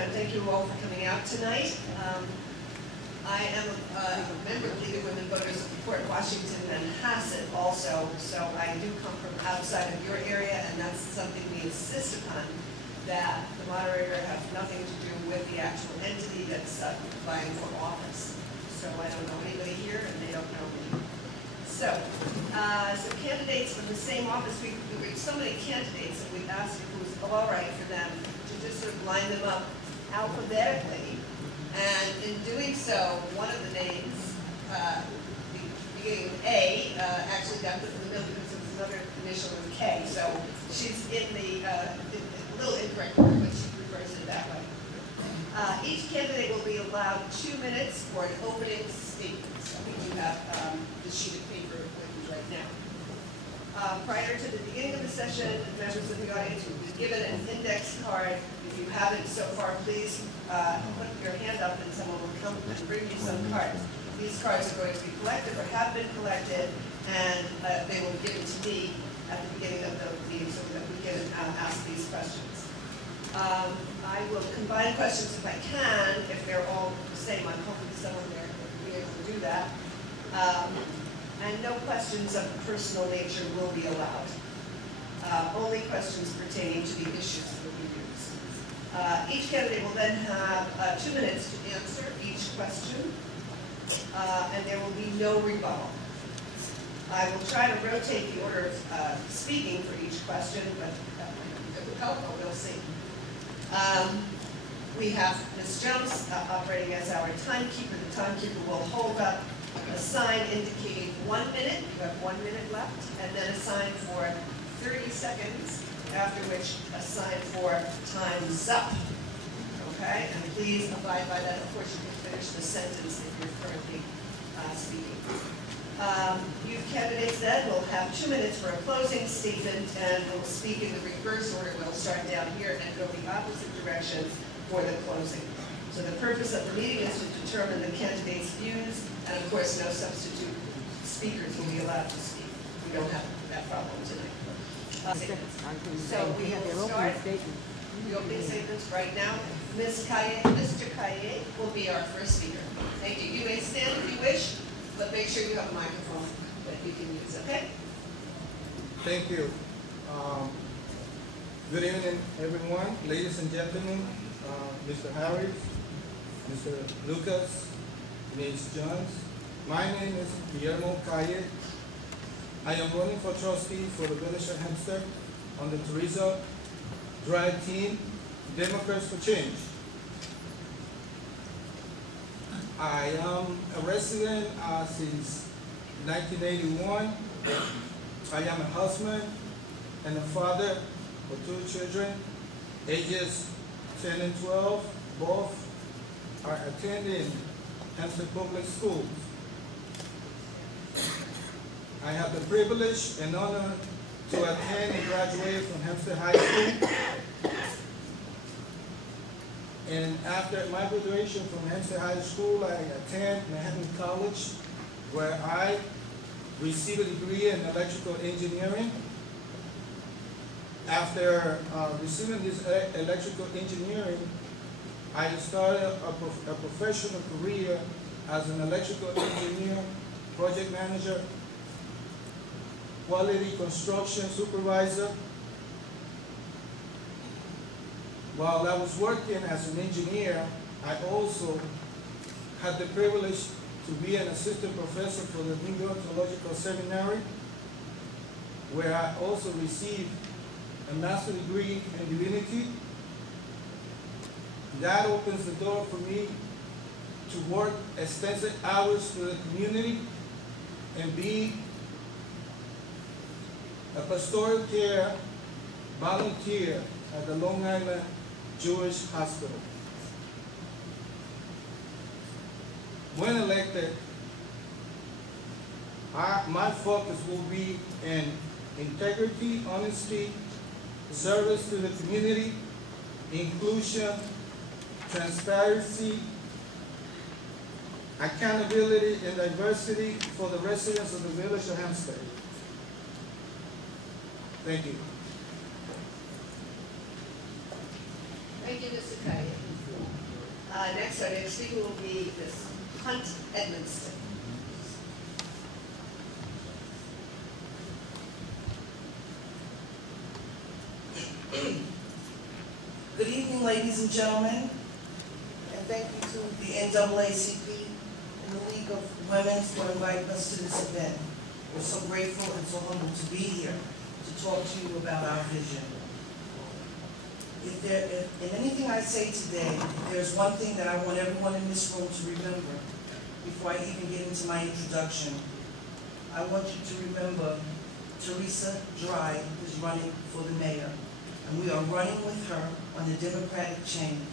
and thank you all for coming out tonight. I am a member of the League of Women Voters of Port Washington and Hasset also, so I do come from outside of your area, and that's something we insist upon, that the moderator have nothing to do with the actual entity that's vying for office. So I don't know anybody here, and they don't know me. So candidates from the same office, we reached so many candidates that we asked if it was all right for them to just sort of line them up alphabetically. And in doing so, one of the names, beginning with A, actually got put in the middle because it was another initial with K. So she's in the, a little incorrect order, but she refers to it that way. Each candidate will be allowed 2 minutes for an opening statement. So I think you have the sheet of paper with you right now. Prior to the beginning of the session, members of the audience will be given an index card. If you haven't so far, please put your hand up and someone will come and bring you some cards. These cards are going to be collected or have been collected, and they will be given to me at the beginning of the meeting so that we can ask these questions. I will combine questions if I can, if they're all the same. I'm hoping someone there will be able to do that. And no questions of a personal nature will be allowed. Only questions pertaining to the issues will be used. Each candidate will then have 2 minutes to answer each question, and there will be no rebuttal. I will try to rotate the order of speaking for each question, but we'll see. We have Ms. Jones operating as our timekeeper. The timekeeper will hold up a sign indicating 1 minute. You have 1 minute left, and then a sign for 30 seconds, after which a sign for time's up. Okay? And please abide by that. Of course, you can finish the sentence if you're currently speaking. You candidates then will have 2 minutes for a closing statement, and we'll speak in the reverse order. We'll start down here and go the opposite direction for the closing. So the purpose of the meeting is to determine the candidates' views, and of course no substitute speakers will be allowed to speak. We don't have that problem tonight. So we will start the opening statements right now. Mr. Caillé will be our first speaker. Thank you. You may stand if you wish, but make sure you have a microphone that you can use, okay? Thank you. Good evening, everyone, ladies and gentlemen, Mr. Harris, Mr. Lucas, Ms. Jones. My name is Guillermo Calle. I am running for trustee for the village of Hempstead on the Teresa Drive team, Democrats for Change. I am a resident since 1981. I am a husband and a father of 2 children, ages 10 and 12. Both are attending Hempstead Public Schools. I have the privilege and honor to attend and graduate from Hempstead High School. And after my graduation from Hempstead High School, I attended Manhattan College, where I received a degree in electrical engineering. After receiving this electrical engineering, I started a professional career as an electrical engineer, project manager, quality construction supervisor. While I was working as an engineer, I also had the privilege to be an assistant professor for the New York Theological Seminary, where I also received a master's degree in divinity. That opens the door for me to work extensive hours for the community and be a pastoral care volunteer at the Long Island Jewish Hospital. When elected, my focus will be in integrity, honesty, service to the community, inclusion, transparency, accountability, and diversity for the residents of the village of Hempstead. Thank you. Thank you, Mr. Caillé. Next, our next speaker will be Ms. Hunt Edmonston. Good evening, ladies and gentlemen, and thank you to the NAACP and the League of Women for inviting us to this event. We're so grateful and so humbled to be here to talk to you about our vision. In anything I say today, if there's one thing that I want everyone in this room to remember before I even get into my introduction, I want you to remember Teresa Dry is running for the mayor. And we are running with her on the Democratic team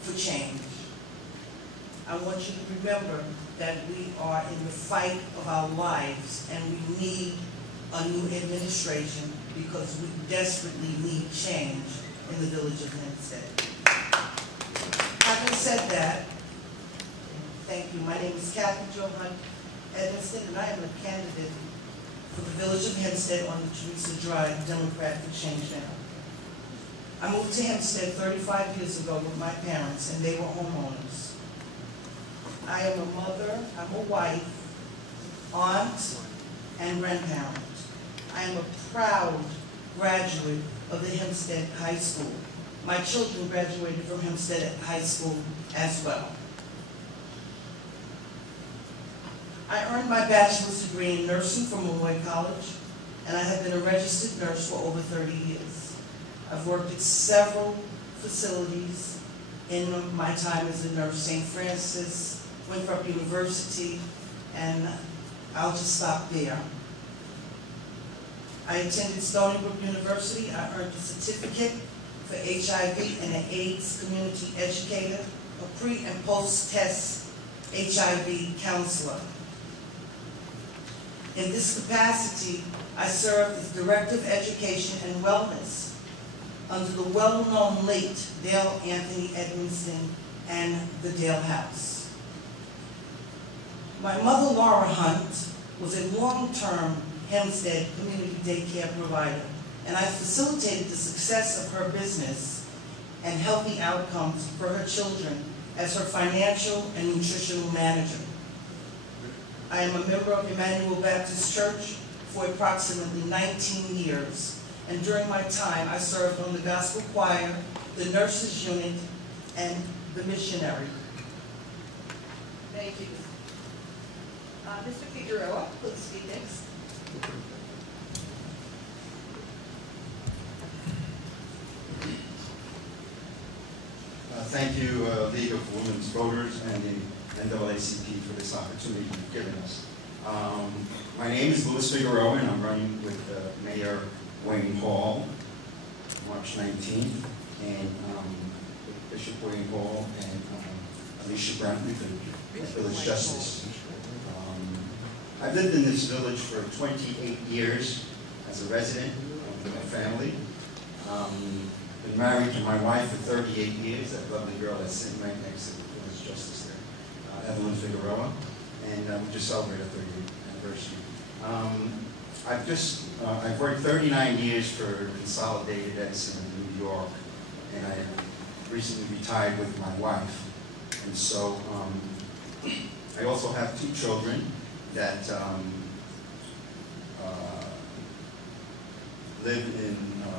for change. I want you to remember that we are in the fight of our lives and we need a new administration because we desperately need change in the village of Hempstead. Having said that, thank you. My name is Kathy Jo Hunt Edmonston, and I am a candidate for the village of Hempstead on the Teresa Dry Democrat for Change now. I moved to Hempstead 35 years ago with my parents, and they were homeowners. I am a mother, I'm a wife, aunt, and grandparent. I am a proud graduate of the Hempstead High School. My children graduated from Hempstead High School as well. I earned my bachelor's degree in nursing from Malloy College, and I have been a registered nurse for over 30 years. I've worked at several facilities in my time as a nurse, St. Francis, Winthrop University, and I'll just stop there. I attended Stony Brook University. I earned a certificate for HIV and an AIDS community educator, a pre- and post-test HIV counselor. In this capacity, I served as Director of Education and Wellness under the well-known late Dale Anthony Edmonston and the Dale House. My mother, Laura Hunt, was a long-term Hempstead community daycare provider, and I facilitated the success of her business and healthy outcomes for her children as her financial and nutritional manager. I am a member of Emmanuel Baptist Church for approximately 19 years, and during my time I served on the gospel choir, the nurses unit, and the missionary. Thank you. Mr. Figueroa, please speak next. Thank you, League of Women's Voters and the NAACP for this opportunity you've given us. My name is Louis Figueroa, and I'm running with Mayor Wayne Hall, March 19th, and Bishop Wayne Hall and Alicia Brantley for Village Justice. I've lived in this village for 28 years as a resident with my family. Been married to my wife for 38 years, that lovely girl that's sitting right next to the Village Justice there, Evelyn Figueroa, and we just celebrated our 30th anniversary. I've worked 39 years for Consolidated Edison in New York, and I recently retired with my wife. And so I also have 2 children that live in,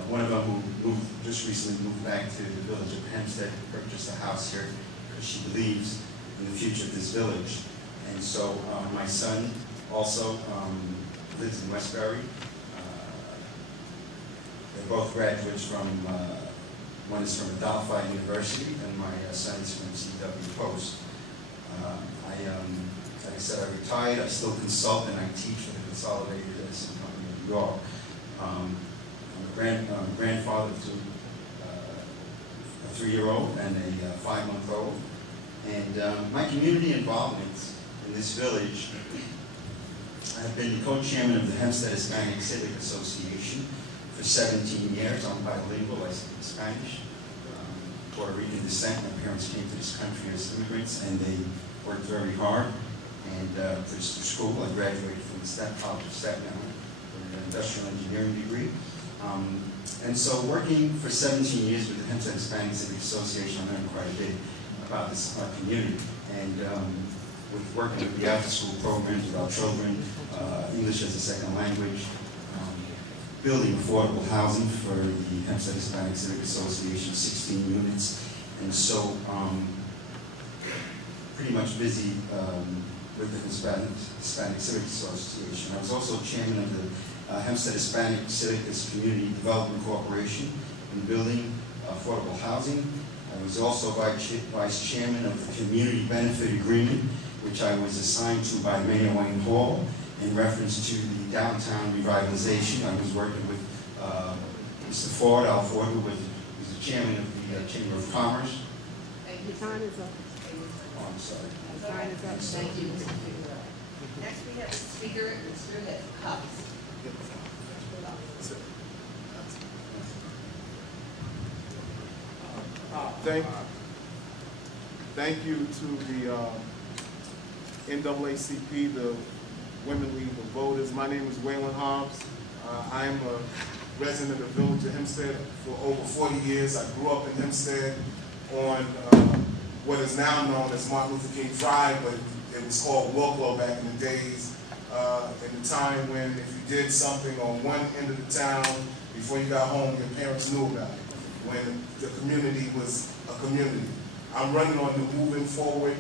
one of them who just recently moved back to the village of Hempstead, purchased a house here because she believes in the future of this village. And so my son also lives in Westbury. They're both graduates from, one is from Adelphi University and my son is from CW Post. Like I said, I retired. I still consult and I teach for the Consolidated Edison Company in New York. I'm a grandfather to a 3-year-old and a 5-month-old. And my community involvement in this village, I have been the co-chairman of the Hempstead Hispanic Civic Association for 17 years. I'm bilingual, I speak Spanish, Puerto Rican descent. My parents came to this country as immigrants and they worked very hard. And finished school. I graduated from the College of Staten Island with an industrial engineering degree. And so working for 17 years with the Hempstead Hispanic Civic Association, I learned quite a bit about this community. And with working with the after-school programs with our children, English as a second language, building affordable housing for the Hempstead Hispanic Civic Association, 16 units. And so pretty much busy with the Hispanic Civic Association. I was also chairman of the Hempstead Hispanic Civic Community Development Corporation in building affordable housing. I was also vice chairman of the Community Benefit Agreement, which I was assigned to by Mayor Wayne Hall in reference to the downtown revitalization. I was working with Mr. Ford, Al Ford, who was the chairman of the Chamber of Commerce. The time is up. Oh, I'm sorry. The time is up. Thank you, Mr. Figueroa. Next we have the speaker, Mr. Hubbs. Thank you to the NAACP, the Women League of Voters. My name is Waylon Hobbs. I am a resident of the village of Hempstead for over 40 years. I grew up in Hempstead on what is now known as Martin Luther King Drive, but it was called Wilklow back in the days, in the time when if you did something on one end of the town, before you got home, your parents knew about it, when the community was a community. I'm running on the Moving Forward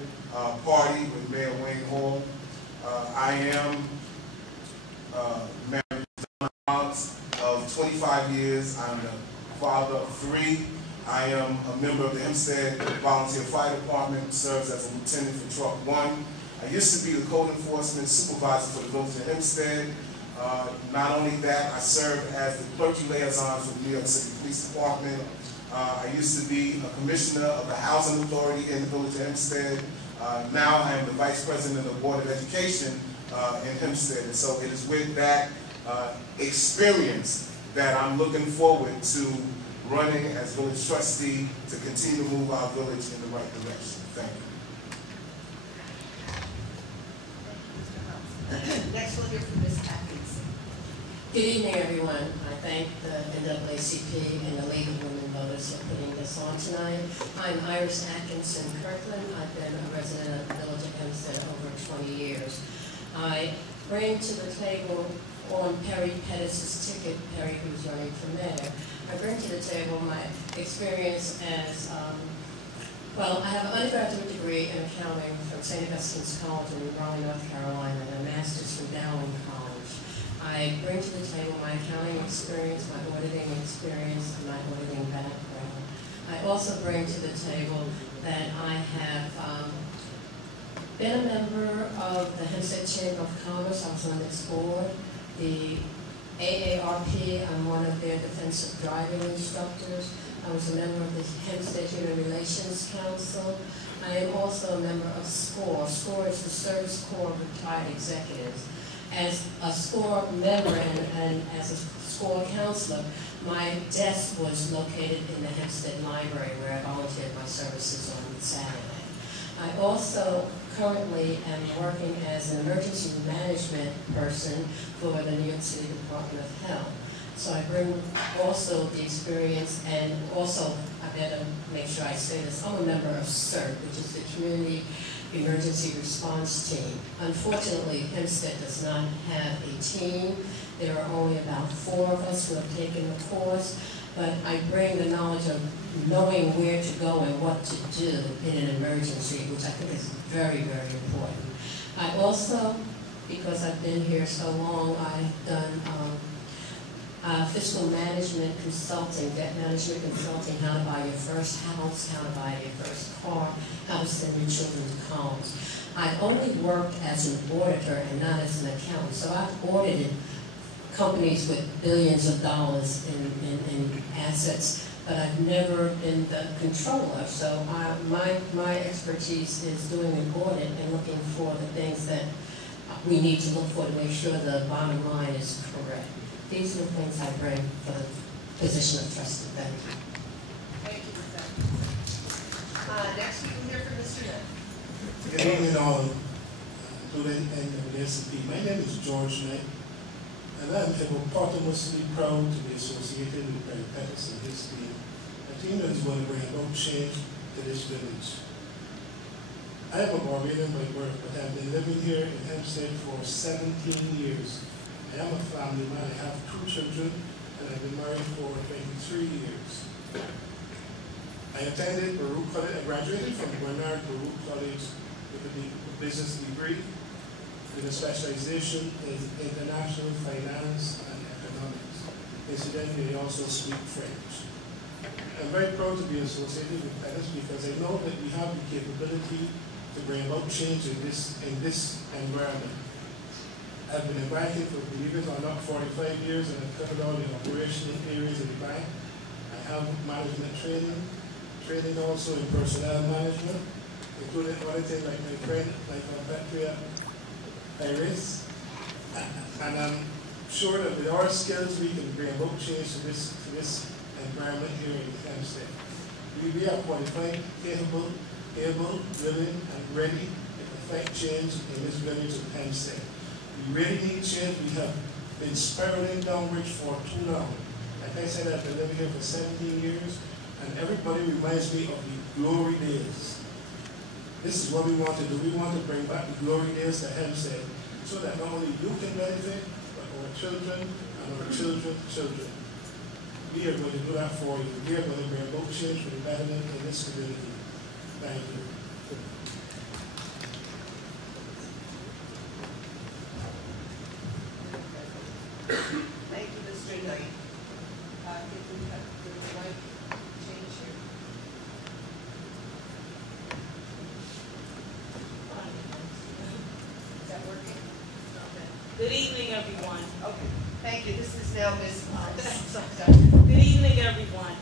party with Mayor Wayne Hall. I am married to John Hobbs of 25 years. I'm the father of 3. I am a member of the Hempstead Volunteer Fire Department, serves as a lieutenant for Truck 1. I used to be the code enforcement supervisor for the village of Hempstead. Not only that, I served as the clergy liaison for the New York City Police Department. I used to be a commissioner of the Housing Authority in the village of Hempstead. Now I am the vice president of the Board of Education in Hempstead. And so it is with that experience that I'm looking forward to running as village trustee to continue to move our village in the right direction. Thank you. Next we'll hear from Ms. Atkins. Good evening, everyone. I thank the NAACP and the League of Women Voters for putting this on tonight. I'm Iris Atkinson Kirkland. I've been a resident of the village of Hempstead over 20 years. I bring to the table on Perry Pettis' ticket, Perry who's running for mayor, I bring to the table my experience as, well, I have an undergraduate degree in accounting from St. Augustine's College in Raleigh, North Carolina, and a master's from Dowling College. I bring to the table my accounting experience, my auditing experience, and my auditing background. I also bring to the table that I have been a member of the Hempstead Chamber of Commerce. I was on its board. The AARP, I'm one of their defensive driving instructors. I was a member of the Hempstead Human Relations Council. I am also a member of SCORE. SCORE is the Service Corps of Retired Executives. As a SCORE member and as a SCORE counselor, my desk was located in the Hempstead Library where I volunteered my services on Saturday. I also currently am working as an emergency management person for the New York City Department of Health. So I bring also the experience, and also I better make sure I say this, I'm a member of CERT, which is the Community Emergency Response Team. Unfortunately, Hempstead does not have a team. There are only about 4 of us who have taken the course, but I bring the knowledge of knowing where to go and what to do in an emergency, which I think is very, very important. I also, because I've been here so long, I've done fiscal management consulting, debt management consulting, how to buy your first house, how to buy your first car, how to send your children to college. I've only worked as an auditor and not as an accountant, so I've audited companies with billions of dollars in assets, but I've never been the controller. So my expertise is doing an audit and looking for the things that we need to look for to make sure the bottom line is correct. These are the things I bring for the position of trustee. Thank you. Thank you, Ms. Atkins. Next we can hear from Mr. Knight. Good evening, all, including NAACP. My name is George Knight. and I'm hippopotamously proud to be associated with Brother Pettis and his team, a team that is going to bring about change to this village. I am a Barbadian by birth, but I've been living here in Hempstead for 17 years. I am a family man. I have 2 children, and I've been married for 23 years. I attended Baruch College. I graduated from Bernard Baruch College with a business degree with a specialization in international finance and economics. Incidentally, I also speak French. I'm very proud to be associated with Pettis because I know that we have the capability to bring about change in this environment. I've been in banking for, believe it or not, 45 years, and I've covered all the operational areas of the bank. I have management training also in personnel management, including auditing like my friend, like our Patria Iris. And I'm sure that with our skills, we can bring about change to this environment here in Hempstead. We are qualified, capable, able, willing, and ready to effect change in this village of Hempstead. We really need change. We have been spiraling downwards for too long. Like I said, I've been living here for 17 years, and everybody reminds me of the glory days. This is what we want to do. We want to bring back the glory days to Hempstead, so that not only you can benefit, but our children and our children's children. We are going to do that for you. We are going to bring about change for the betterment in this community. Thank you. Thank you, Mr. Knight. I think we have the right change here. Is that working? Okay. Good evening, everyone. Okay. Thank you. This is now Ms. Morris. Good evening, everyone.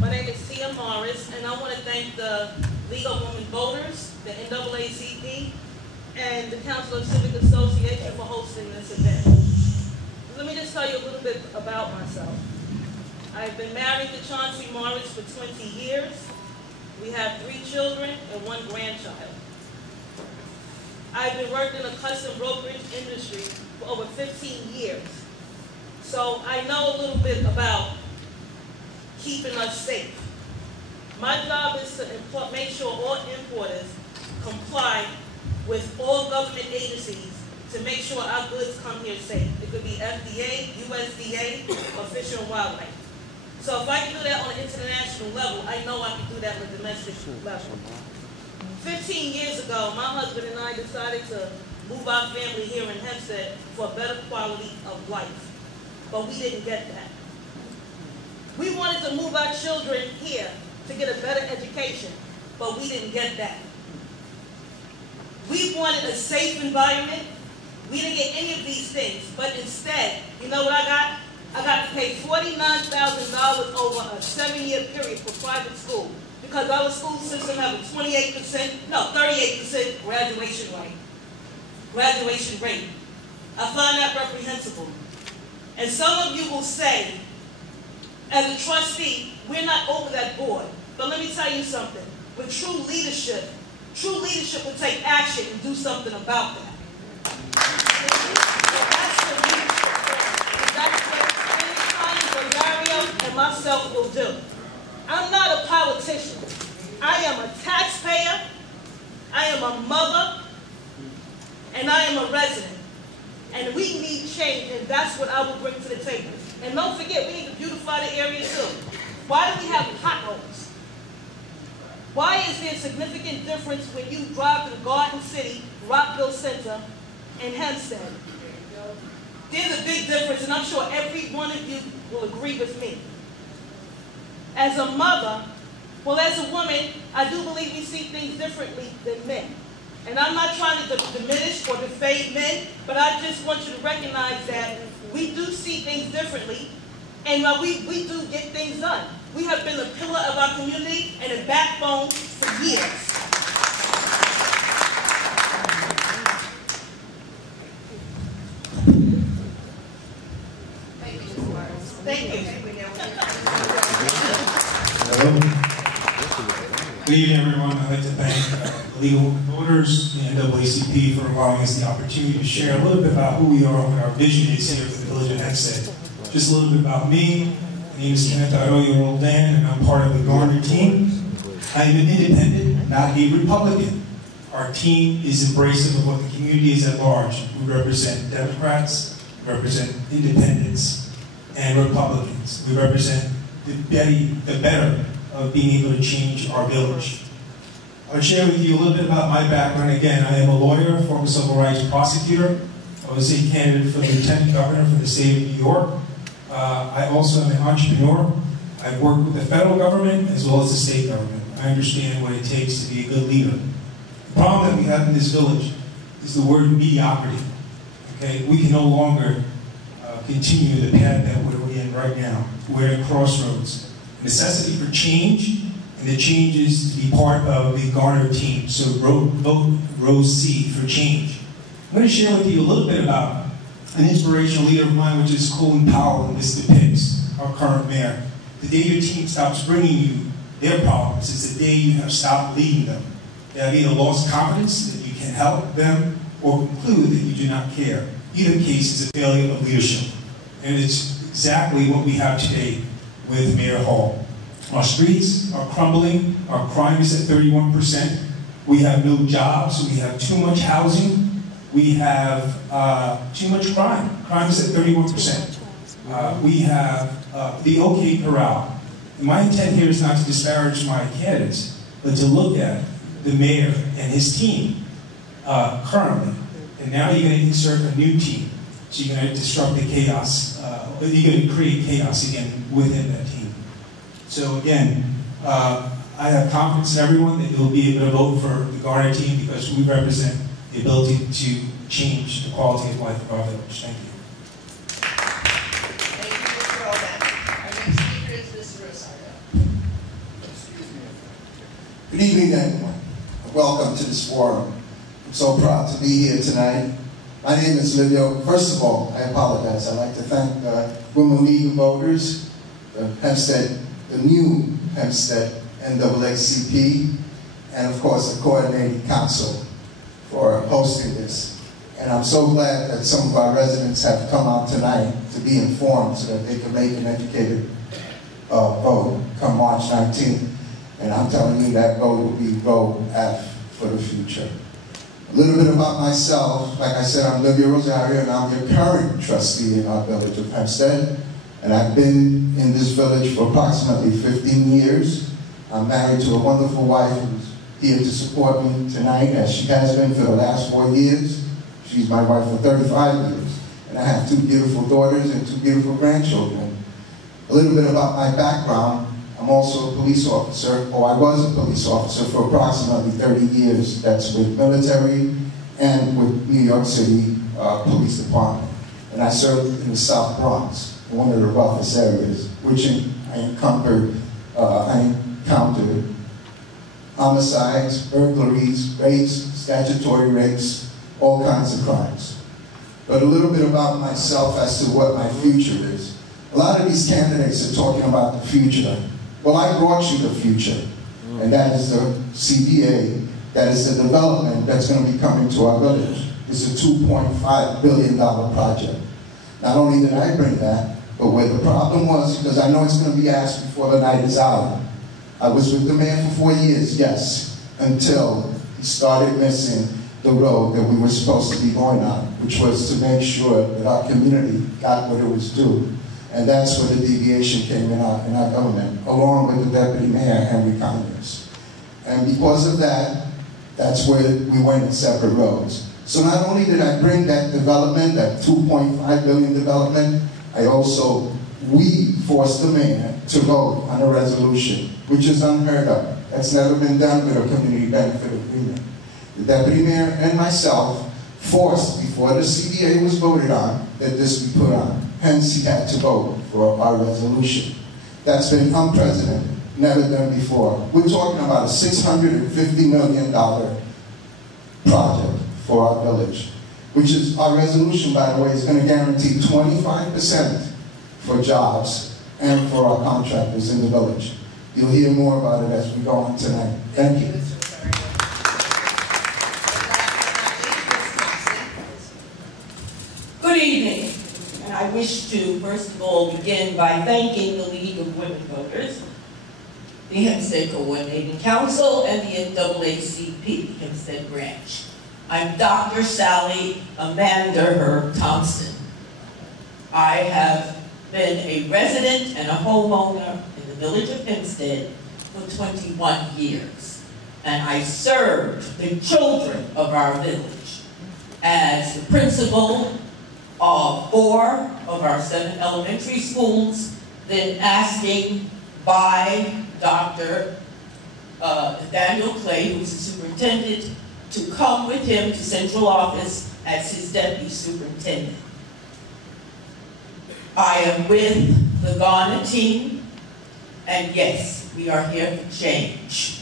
My name is Tia Morris, and I want to thank the League of Women Voters, the NAACP, and the Council of Civic Association for hosting this event. Let me just tell you a little bit about myself. I've been married to Chauncey Morris for 20 years. We have 3 children and 1 grandchild. I've been working in the custom brokerage industry for over 15 years. So I know a little bit about keeping us safe. My job is to make sure all importers comply with all government agencies to make sure our goods come here safe. It could be FDA, USDA, or Fish and Wildlife. So if I can do that on an international level, I know I can do that on a domestic level. 15 years ago, my husband and I decided to move our family here in Hempstead for a better quality of life. But we didn't get that. We wanted to move our children here to get a better education, but we didn't get that. We wanted a safe environment. We didn't get any of these things, but instead, you know what I got? I got to pay $49,000 over a 7-year period for private school because our school system has a 38% graduation rate. I find that reprehensible. And some of you will say, as a trustee, we're not over that board. But let me tell you something. With true leadership will take action and do something about that. That's what leadership is. That's what Rosario and myself will do. I'm not a politician. I am a taxpayer, I am a mother, and I am a resident. And we need change, and that's what I will bring to the table. And don't forget, we need to beautify the area too. Why do we have potholes? Why is there a significant difference when you drive to Garden City, Rockville Center, and Hempstead? There's a big difference, and I'm sure every one of you will agree with me. As a mother, well, as a woman, I do believe we see things differently than men. And I'm not trying to diminish or defame men, but I just want you to recognize that we do see things differently, and we do get things done. We have been the pillar of our community and a backbone for years. Thank you, Ms. Morris. Thank you. Hello. Good evening, everyone. I'd like to thank League of Women Voters, the NAACP, for allowing us the opportunity to share a little bit about who we are and what our vision is here for the Village of Hempstead. Just a little bit about me. My name is Kenneth Arroyo Roldan, and I'm part of the Garner team. I am an independent, not a Republican. Our team is embracing of what the community is at large. We represent Democrats, we represent independents, and Republicans. We represent the better of being able to change our village. I'll share with you a little bit about my background. Again, I am a lawyer, former civil rights prosecutor. I was a candidate for the Lieutenant Governor for the state of New York. I also am an entrepreneur. I've worked with the federal government as well as the state government. I understand what it takes to be a good leader. The problem that we have in this village is the word mediocrity. Okay, we can no longer continue the path that we're in right now. We're at crossroads. Necessity for change, and the change is to be part of the Garner team. So vote Rose C for change. I'm going to share with you a little bit about an inspirational leader of mine, which is Colin Powell, and this depicts our current mayor. The day your team stops bringing you their problems is the day you have stopped leading them. They have either lost confidence that you can help them or conclude that you do not care. Either case is a failure of leadership. And it's exactly what we have today with Mayor Hall. Our streets are crumbling, our crime is at 31%, we have no jobs, we have too much housing, we have too much crime. Crime is at 31%. We have the OK Corral. And my intent here is not to disparage my candidates, but to look at the mayor and his team currently. And now you're going to insert a new team. So you're going to disrupt the chaos. You're going to create chaos again within that team. So again, I have confidence in everyone that you'll be able to vote for the Garner team because we represent the ability to change the quality of life of our village. Thank you. Thank you, Mr. Roldan. Our next speaker is Mr. Rosario. Good evening, everyone. Welcome to this forum. I'm so proud to be here tonight. My name is Livio. First of all, I apologize. I'd like to thank the Women League of Voters, the new Hempstead NAACP, and of course the coordinating council for hosting this. And I'm so glad that some of our residents have come out tonight to be informed so that they can make an educated vote come March 19th. And I'm telling you that vote will be vote F for the future. A little bit about myself. Like I said, I'm Livio Rosario, and I'm your current trustee in our village of Hempstead. And I've been in this village for approximately 15 years. I'm married to a wonderful wife who's here to support me tonight, as she has been for the last 4 years. She's my wife for 35 years. And I have 2 beautiful daughters and 2 beautiful grandchildren. A little bit about my background. I'm also a police officer, or I was a police officer for approximately 30 years. That's with military and with New York City Police Department. And I served in the South Bronx, one of the roughest areas, which I encountered homicides, burglaries, rapes, statutory rapes, all kinds of crimes. But a little bit about myself as to what my future is. A lot of these candidates are talking about the future. Well, I brought you the future, and that is the CDA, that is the development that's going to be coming to our village. It's a $2.5 billion project. Not only did I bring that, but where the problem was, because I know it's going to be asked before the night is out, I was with the man for 4 years, yes, until he started missing the road that we were supposed to be going on, which was to make sure that our community got what it was due. And that's where the deviation came in our government, along with the Deputy Mayor, Henry Conyers. And because of that, that's where we went in separate roads. So not only did I bring that development, that $2.5 billion development, we forced the mayor to vote on a resolution, which is unheard of. That's never been done with a community benefit agreement. The Deputy Mayor and myself forced, before the CDA was voted on, that this be put on. Hence, he had to vote for our resolution. That's been unprecedented, never done before. We're talking about a $650 million project for our village, which is, our resolution, by the way, is going to guarantee 25% for jobs and for our contractors in the village. You'll hear more about it as we go on tonight. Thank you. Good evening, and I wish to first of all begin by thanking the League of Women Voters, the Hempstead Coordinating Council, and the NAACP Hempstead Branch. I'm Dr. Sally Amanda Herb Thompson. I have been a resident and a homeowner in the village of Hempstead for 21 years, and I served the children of our village as the principal of 4 of our 7 elementary schools, then asking by Dr. Daniel Clay, who's the superintendent, to come with him to central office as his deputy superintendent. I am with the Ghana team, and yes, we are here for change.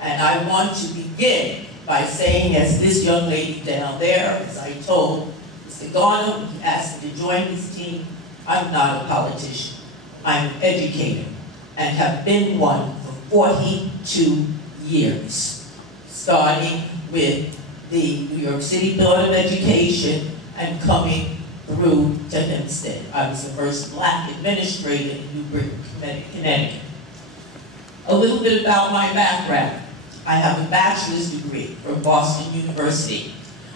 And I want to begin by saying, as this young lady down there, as I told Mr. Garner, when he asked me to join his team, I'm not a politician. I'm an educator and have been one for 42 years, starting with the New York City Board of Education and coming through to Hempstead. I was the first Black administrator in New Britain, Connecticut. A little bit about my background. I have a bachelor's degree from Boston University.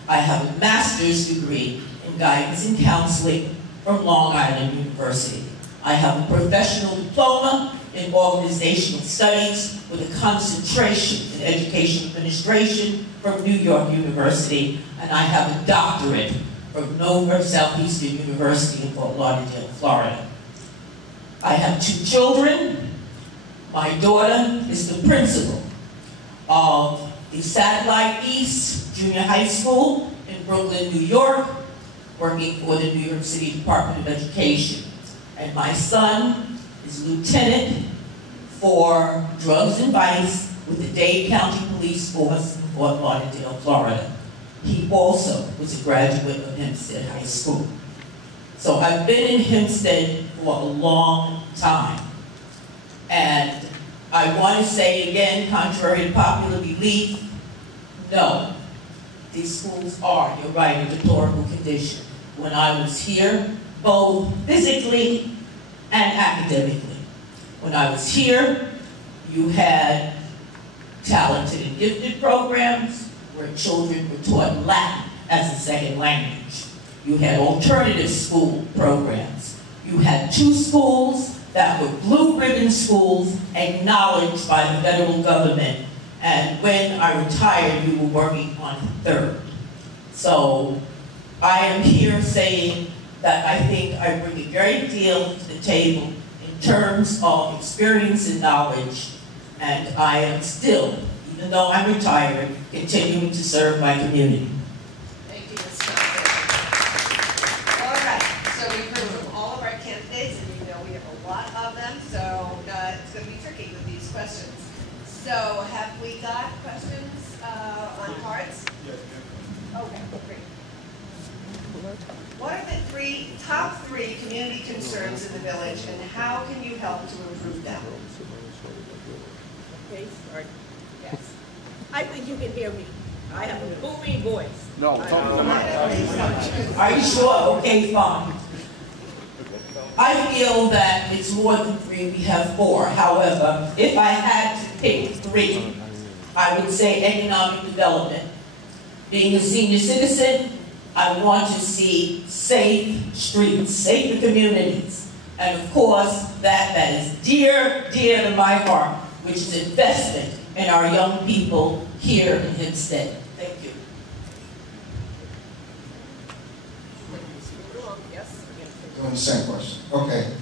I have a master's degree in guidance and counseling from Long Island University. I have a professional diploma in organizational studies with a concentration in education administration from New York University, and I have a doctorate from Nova Southeastern University in Fort Lauderdale, Florida. I have 2 children. My daughter is the principal of the Satellite East Junior High School in Brooklyn, New York, working for the New York City Department of Education. And my son is lieutenant for drugs and vice with the Dade County Police Force in Fort Lauderdale, Florida. He also was a graduate of Hempstead High School. So I've been in Hempstead for a long time. And I want to say again, contrary to popular belief, no, these schools are, you're right, in deplorable condition. When I was here, both physically and academically. When I was here, you had talented and gifted programs where children were taught Latin as a second language. You had alternative school programs. You had 2 schools that were blue ribbon schools acknowledged by the federal government. And when I retired, we were working on the 3rd. So I am here saying that I think I bring a great deal to the table in terms of experience and knowledge. And I am still, even though I'm retired, continuing to serve my community. Thank you, Ms. Johnson. All right, so we've heard from all of our candidates, and you know we have a lot of them, so it's going to be tricky with these questions. So have we got questions on cards? Yes, Okay, great. What are the top three community concerns in the village, and how can you help to improve them? Okay, start. Yes. I think you can hear me. I have a booming voice. No, Are you sure? Okay, fine. I feel that it's more than 3, we have 4. However, if I had to pick 3, I would say economic development. Being a senior citizen, I want to see safe streets, safer communities. And of course, that is dear, dear to my heart, which is investment in our young people here in Hempstead. Thank you. Doing the same question. Okay.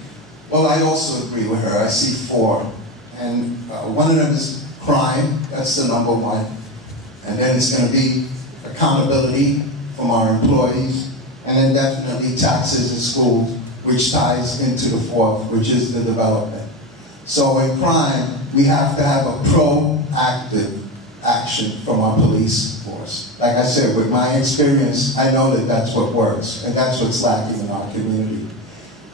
Well, I also agree with her. I see 4. And one of them is crime. That's the #1. And then it's going to be accountability from our employees. And then definitely taxes in schools, which ties into the 4th, which is the development. So in crime, we have to have a proactive action from our police force. Like I said, with my experience, I know that that's what works, and that's what's lacking in our community.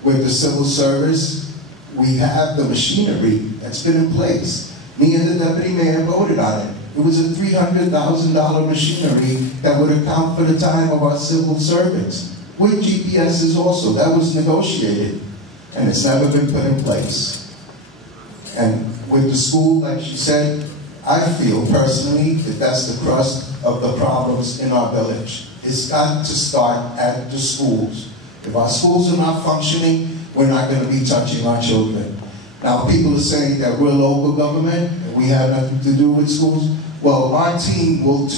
With the civil service, we have the machinery that's been in place. Me and the deputy mayor voted on it. It was a $300,000 machinery that would account for the time of our civil servants. with GPSs also. That was negotiated, and it's never been put in place. And with the school, like she said, I feel personally that that's the crust of the problems in our village. It's got to start at the schools. If our schools are not functioning, we're not going to be touching our children. Now, people are saying that we're local government and we have nothing to do with schools. Well, our team will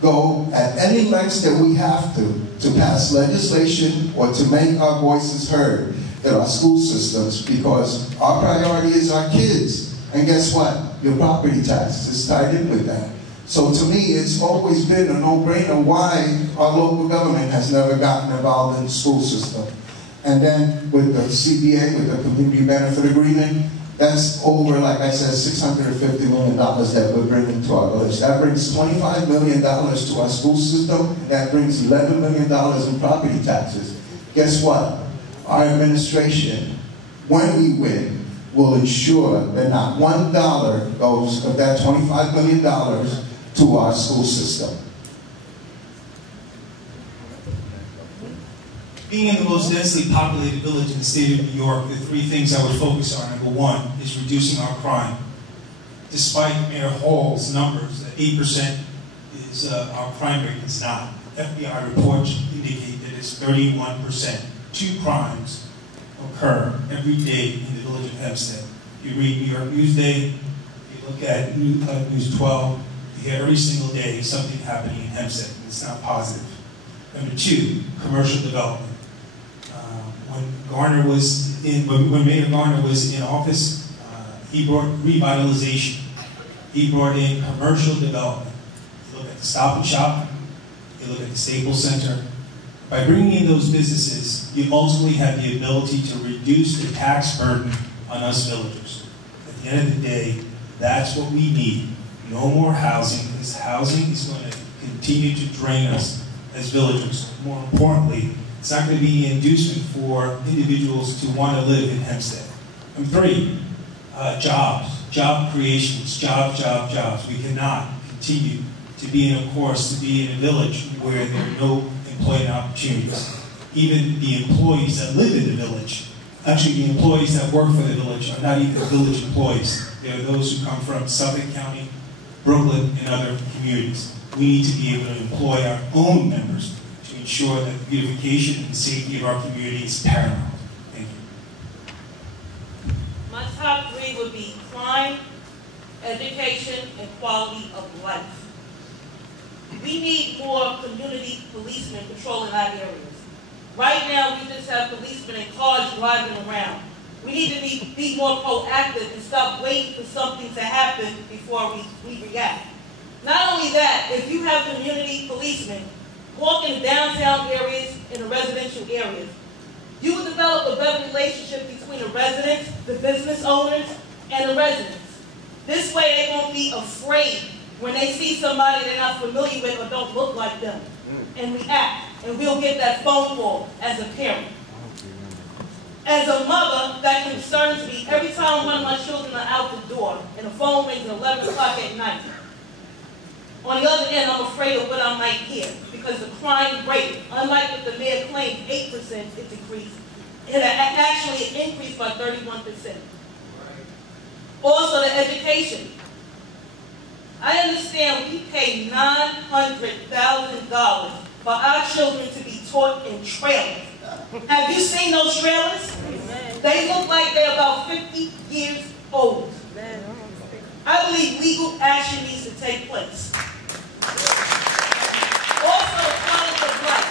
go at any lengths that we have to pass legislation or to make our voices heard at our school systems, because our priority is our kids. And guess what? Your property taxes is tied in with that. So to me, it's always been a no-brainer why our local government has never gotten involved in the school system. And then with the CBA, with the Community Benefit Agreement, that's over, like I said, $650 million that we're bringing to our village. That brings $25 million to our school system, and that brings $11 million in property taxes. Guess what? Our administration, when we win, will ensure that not $1 goes of that $25 million to our school system. Being in the most densely populated village in the state of New York, the three things I would focus on. Number one is reducing our crime. Despite Mayor Hall's numbers, that 8% is our crime rate is not. FBI reports indicate that it's 31%. 2 crimes occur every day in the village of Hempstead. You read New York Newsday, you look at News 12, you hear every single day something happening in Hempstead. It's not positive. Number 2, commercial development. When Mayor Garner was in office, he brought revitalization. He brought in commercial development. You look at the Stop and Shop, you look at the Staples Center. By bringing in those businesses, you ultimately have the ability to reduce the tax burden on us villagers. At the end of the day, that's what we need. No more housing, because housing is going to continue to drain us as villagers. More importantly, it's not going to be an inducement for individuals to want to live in Hempstead. And 3, jobs, job creations, jobs. We cannot continue to be in a village where there are no employment opportunities. Even the employees that live in the village, actually the employees that work for the village are not even village employees. They're those who come from Suffolk County, Brooklyn, and other communities. We need to be able to employ our own members to ensure that the beautification and the safety of our community is paramount. Thank you. My top 3 would be crime, education, and quality of life. We need more community policemen patrolling our areas. Right now, we just have policemen in cars driving around. We need to be more proactive and stop waiting for something to happen before we react. Not only that, if you have community policemen walking in downtown areas and the residential areas, you will develop a better relationship between the residents, the business owners, and the residents. This way they won't be afraid when they see somebody they're not familiar with or don't look like them, and react. And we'll get that phone call as a parent. As a mother, that concerns me every time one of my children are out the door and the phone rings at 11 o'clock at night. On the other hand, I'm afraid of what I might hear, because the crime rate, unlike what the mayor claimed, 8% it decreased. It actually increased by 31%. Also, the education. I understand we pay $900,000 for our children to be taught in trailers. Have you seen those trailers? They look like they're about 50 years old. I believe legal action needs to take place. Also, quality of life.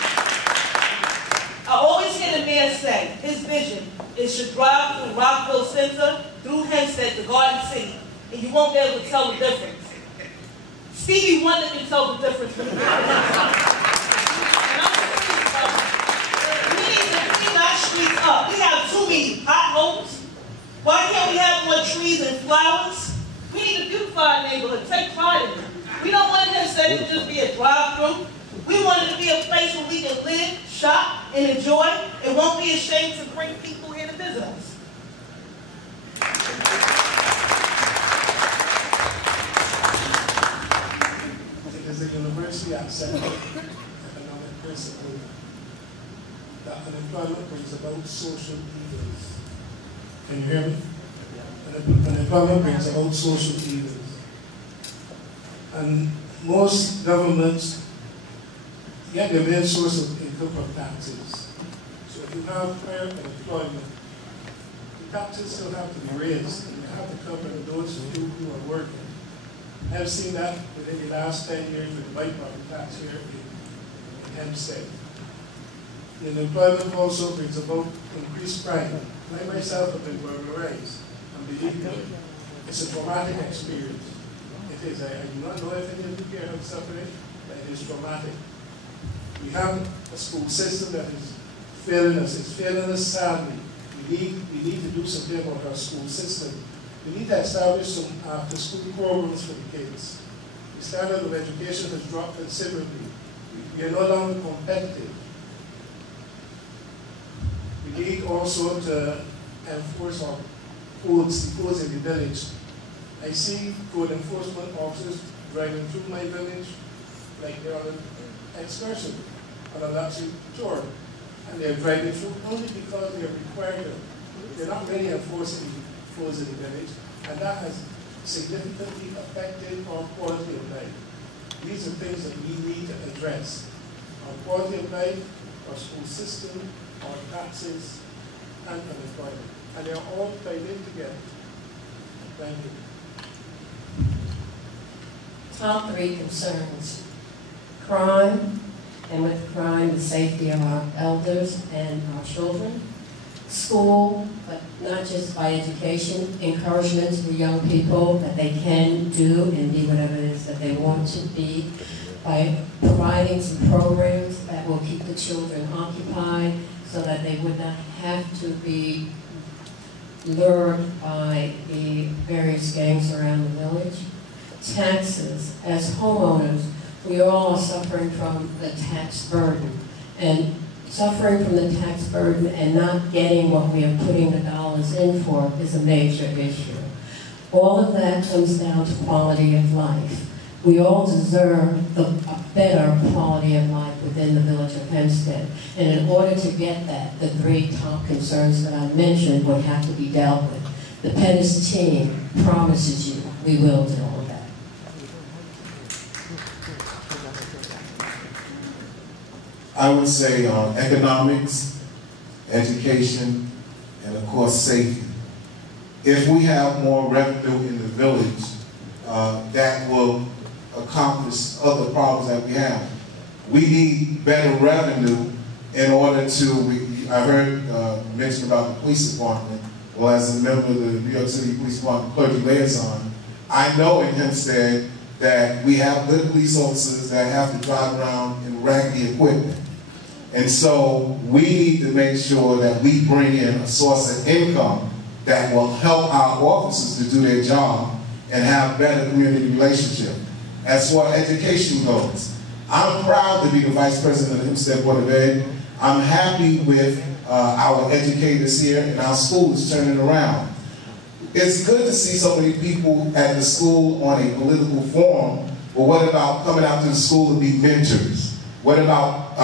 I always hear the mayor say his vision is to drive through Rockville Center, through Hempstead to Garden City, and you won't be able to tell the difference. Stevie Wonder can tell the difference from the difference. And I'm serious about it. We need to clean our streets up. We have too many potholes. Why can't we have more trees and flowers? We need to beautify our neighborhood. Take pride in it. We don't want Hempstead to just be a drive-through. We want it to be a place where we can live, shop, and enjoy, and won't be ashamed to bring people here to visit us. As a university, I'm set economic principle unemployment brings about social evils. Can you hear me? Unemployment brings about social evils. And most governments get their main source of income from taxes. So if you have higher unemployment, the taxes still have to be raised, and you have to cover those few who are working. I've seen that within the last 10 years with the byproduct tax here in Hempstead. The unemployment also brings about increased crime. I myself have been burglarized, and believe me, it's a traumatic experience. It is. I do not know if any of you here have suffered it, but it is traumatic. We have a school system that is failing us. It's failing us sadly. We need to do something about our school system. We need to establish some after-school programs for the kids. The standard of education has dropped considerably. We are no longer competitive. We need also to enforce our codes in the village. I see code enforcement officers driving through my village like they're on an excursion, on a luxury tour. And they're driving through only because they're required to. They're not really enforcing codes in the village, and that has significantly affected our quality of life. These are things that we need to address. Our quality of life, our school system, our taxes, and unemployment. And they're all tied in together. Thank you. Top 3 concerns: crime, and with crime, the safety of our elders and our children. School, but not just by education, encouragement for young people that they can do and be whatever it is that they want to be, by providing some programs that will keep the children occupied so that they would not have to be lured by the various gangs around the village. Taxes. As homeowners, we all are suffering from the tax burden. And suffering from the tax burden and not getting what we are putting the dollars in for is a major issue. All of that comes down to quality of life. We all deserve a better quality of life within the village of Hempstead. And in order to get that, the 3 top concerns that I mentioned would have to be dealt with. The Pettis team promises you we will deal with that. I would say economics, education, and of course safety. If we have more revenue in the village, that will accomplish other problems that we have. We need better revenue in order to, I heard mentioned about the police department. Well, as a member of the New York City Police Department clergy liaison, I know in Hempstead that we have good police officers that have to drive around in raggedy equipment. And so we need to make sure that we bring in a source of income that will help our officers to do their job and have better community relationship. As far as education goes, I'm proud to be the Vice President of the Hempstead Board of Ed. I'm happy with our educators here, and our school is turning around. It's good to see so many people at the school on a political forum, but what about coming out to the school to be mentors? What about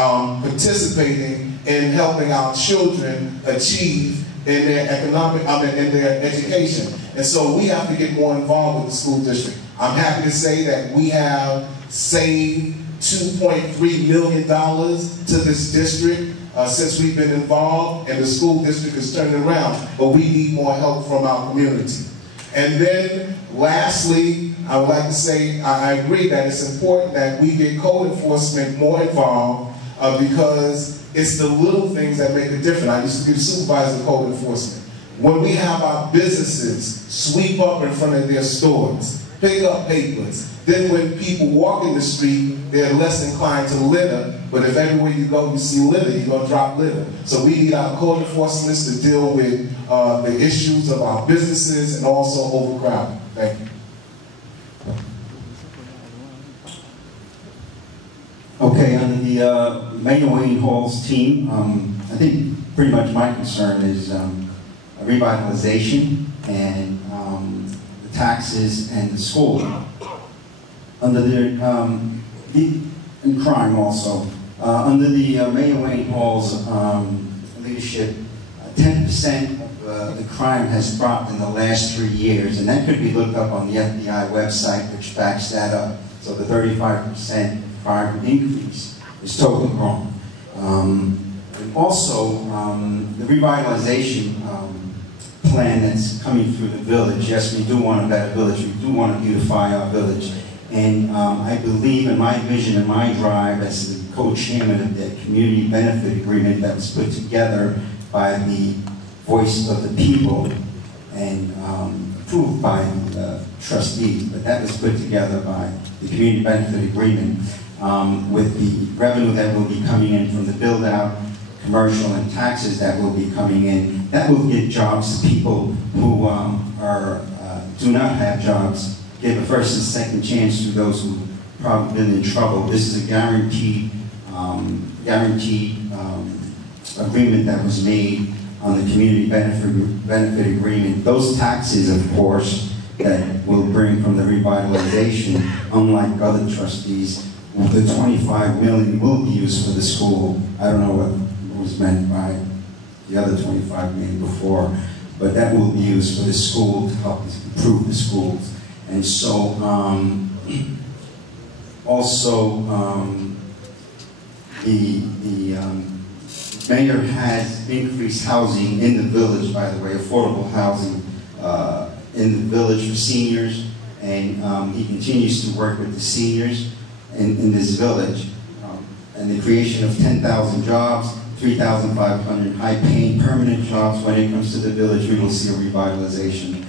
participating in helping our children achieve in their in their education? And so we have to get more involved with the school district. I'm happy to say that we have saved $2.3 million to this district since we've been involved, and the school district is turning around, but we need more help from our community. And then lastly, I would like to say I agree that it's important that we get code enforcement more involved because it's the little things that make a difference. I used to be the supervisor of code enforcement. When we have our businesses sweep up in front of their stores, pick up papers, then when people walk in the street, they're less inclined to litter, but if everywhere you go you see litter, you're going to drop litter. So we need our code enforcement to deal with the issues of our businesses and also overcrowding. Thank you. Okay, on the Mayor Wayne Hall's team, I think pretty much my concern is revitalization and the taxes and the school. Under and crime also. Under the Mayor Wayne Hall's leadership, 10% of the crime has dropped in the last 3 years, and that could be looked up on the FBI website, which backs that up. So the 35% crime increase is totally wrong. Also, the revitalization plan that's coming through the village. Yes, we do want a better village. We do want to beautify our village. And I believe in my vision and my drive as the co-chairman of the community benefit agreement that was put together by the voice of the people and approved by the trustees. But that was put together by the community benefit agreement with the revenue that will be coming in from the build-out, commercial and taxes that will be coming in. That will give jobs to people who do not have jobs, give a first and second chance to those who probably been in trouble. This is a guaranteed agreement that was made on the community benefit agreement. Those taxes, of course, that will bring from the revitalization, unlike other trustees, the $25 million will be used for the school. I don't know what was meant by the other $25 million before, but that will be used for the school to help improve the schools. And so, the mayor has increased housing in the village, by the way, affordable housing in the village for seniors, and he continues to work with the seniors in this village, and the creation of 10,000 jobs, 3,500 high-paying permanent jobs. When it comes to the village, we will see a revitalization.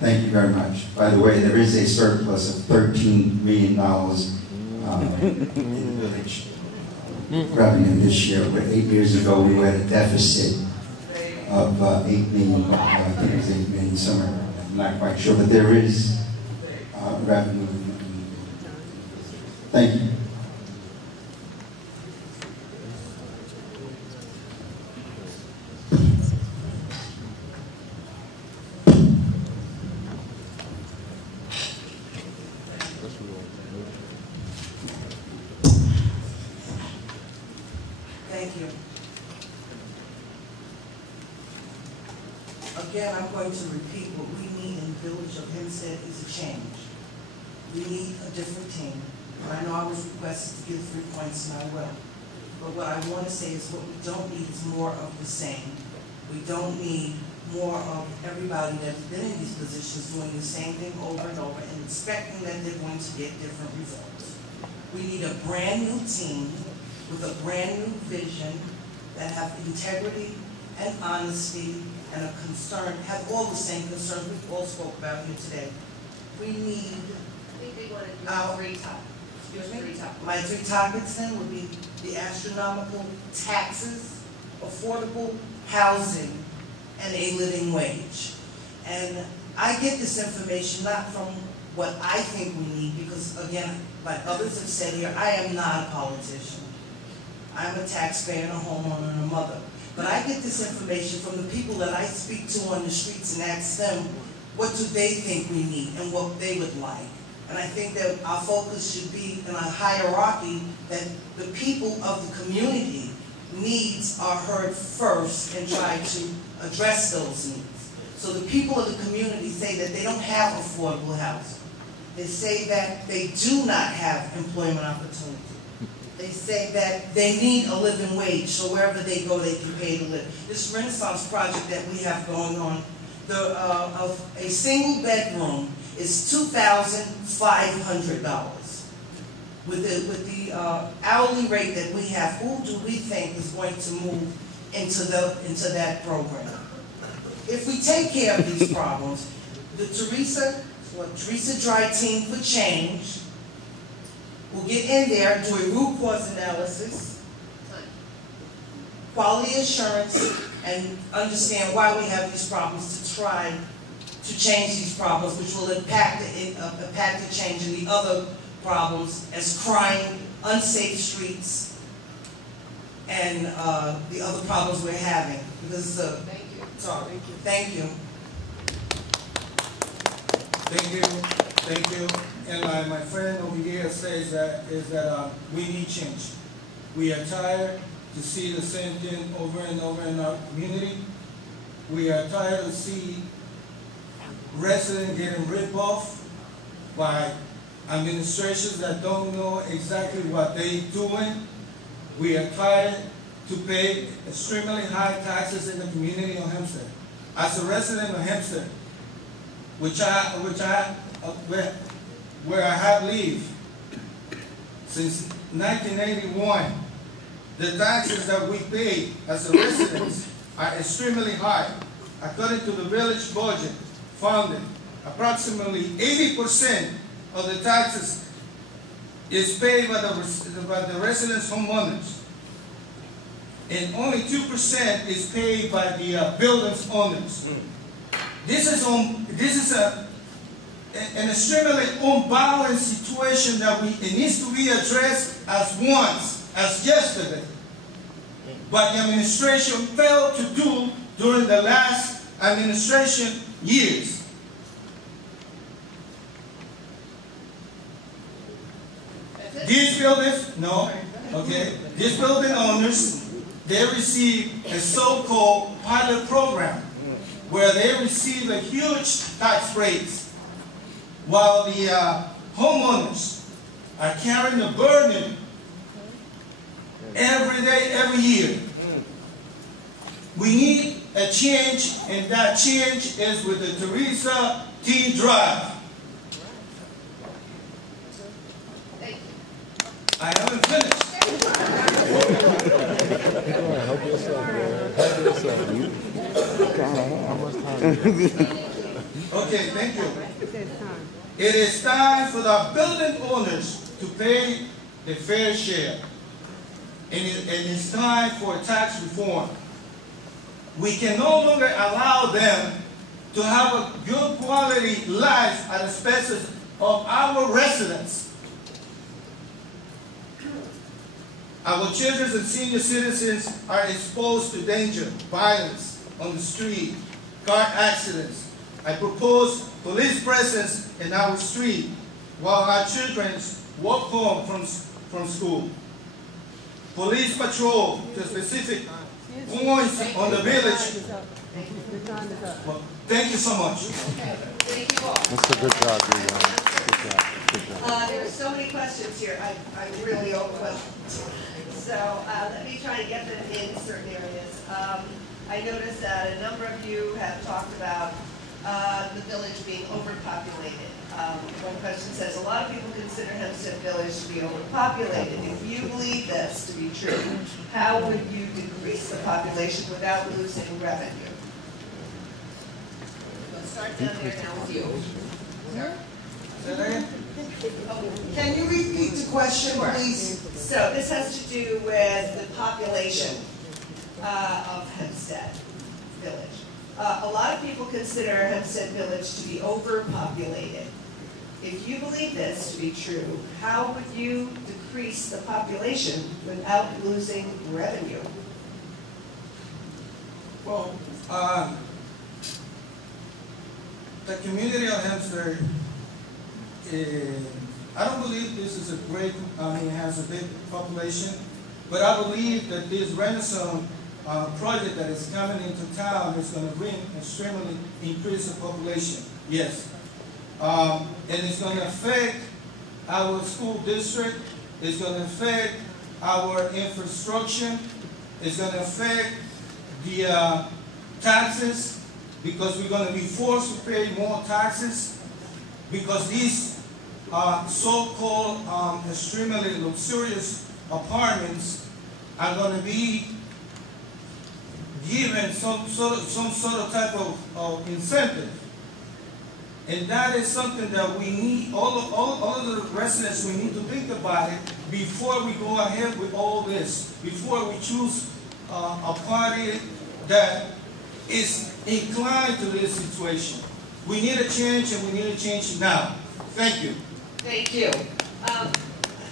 Thank you very much. By the way, there is a surplus of $13 million in village revenue this year, where 8 years ago we were at a deficit of $8 million. I think it was $8 million somewhere. I'm not quite sure, but there is revenue. Thank you. Thank you. Again, I'm going to repeat what we need in the village of Hempstead is a change. We need a different team. And I know I was requested to give 3 points, and I will. But what I want to say is what we don't need is more of the same. We don't need more of everybody that's been in these positions doing the same thing over and over and expecting that they're going to get different results. We need a brand new team with a brand new vision that have integrity and honesty and a concern, have all the same concerns we all spoke about here today. We need our 3 topics. Excuse me? My 3 topics then would be the astronomical taxes, affordable housing, and a living wage. And I get this information not from what I think we need, because again, like others have said here, I am not a politician. I'm a taxpayer and a homeowner and a mother. But I get this information from the people that I speak to on the streets and ask them, what do they think we need and what they would like? And I think that our focus should be in a hierarchy that the people of the community needs are heard first and try to address those needs. So the people of the community say that they don't have affordable housing. They say that they do not have employment opportunity. They say that they need a living wage, so wherever they go, they can pay to live. This Renaissance project that we have going on, of a single bedroom is $2,500. With the hourly rate that we have, who do we think is going to move into that program? If we take care of these problems, the Teresa Dry Team for Change will get in there, do a root cause analysis, quality assurance, and understand why we have these problems to try to change these problems, which will impact the change in the other problems as crime, unsafe streets, and the other problems we're having. Because thank you. Sorry. Thank you. Thank you. Thank you. And my friend over here says that we need change. We are tired to see the same thing over and over in our community. We are tired of seeing residents getting ripped off by administrations that don't know exactly what they're doing. We are tired to pay extremely high taxes in the community of Hempstead. As a resident of Hempstead, where I have lived since 1981, the taxes that we pay as a residents are extremely high. According to the village budget funded, approximately 80% of the taxes is paid by the residents' homeowners, and only 2% is paid by the building's owners. This is an extremely unbalanced situation that it needs to be addressed as yesterday. But the administration failed to do during the last administration years. These buildings, no, okay, these building owners, they receive a so-called pilot program where they receive a huge tax rates, while the homeowners are carrying the burden every day, every year. We need a change, and that change is with the Teresa T. Drive. I haven't finished. Help yourself, man. Help yourself. How much time? Okay, thank you. It is time for the building owners to pay the fair share. And it's time for tax reform. We can no longer allow them to have a good quality life at the expense of our residents. Our children and senior citizens are exposed to danger, violence on the street, car accidents. I propose police presence in our street while our children walk home from school. Police patrol to specific points on the village. Well, thank you so much. Okay, thank you all. That's a good job, Julian. Good job. Good job. There are so many questions here. I'm really overwhelmed. So let me try to get them in certain areas. I noticed that a number of you have talked about the village being overpopulated. One question says, a lot of people consider Hempstead Village to be overpopulated. If you believe this to be true, how would you decrease the population without losing revenue? Let's start down there now with you. Sir? Can you repeat the question, please? So this has to do with the population of Hempstead Village. A lot of people consider Hempstead Village to be overpopulated. If you believe this to be true, how would you decrease the population without losing revenue? Well, the community of Hempstead, I don't believe this is a great, has a big population, but I believe that this Renaissance project that is coming into town is going to bring extremely increase the population. Yes. And it's going to affect our school district. It's going to affect our infrastructure. It's going to affect the taxes, because we're going to be forced to pay more taxes, because these so-called extremely luxurious apartments are going to be given some sort of type of incentive. And that is something that we need, all of the residents, we need to think about it before we go ahead with all this, before we choose a party that is inclined to this situation. We need a change, and we need a change now. Thank you. Thank you.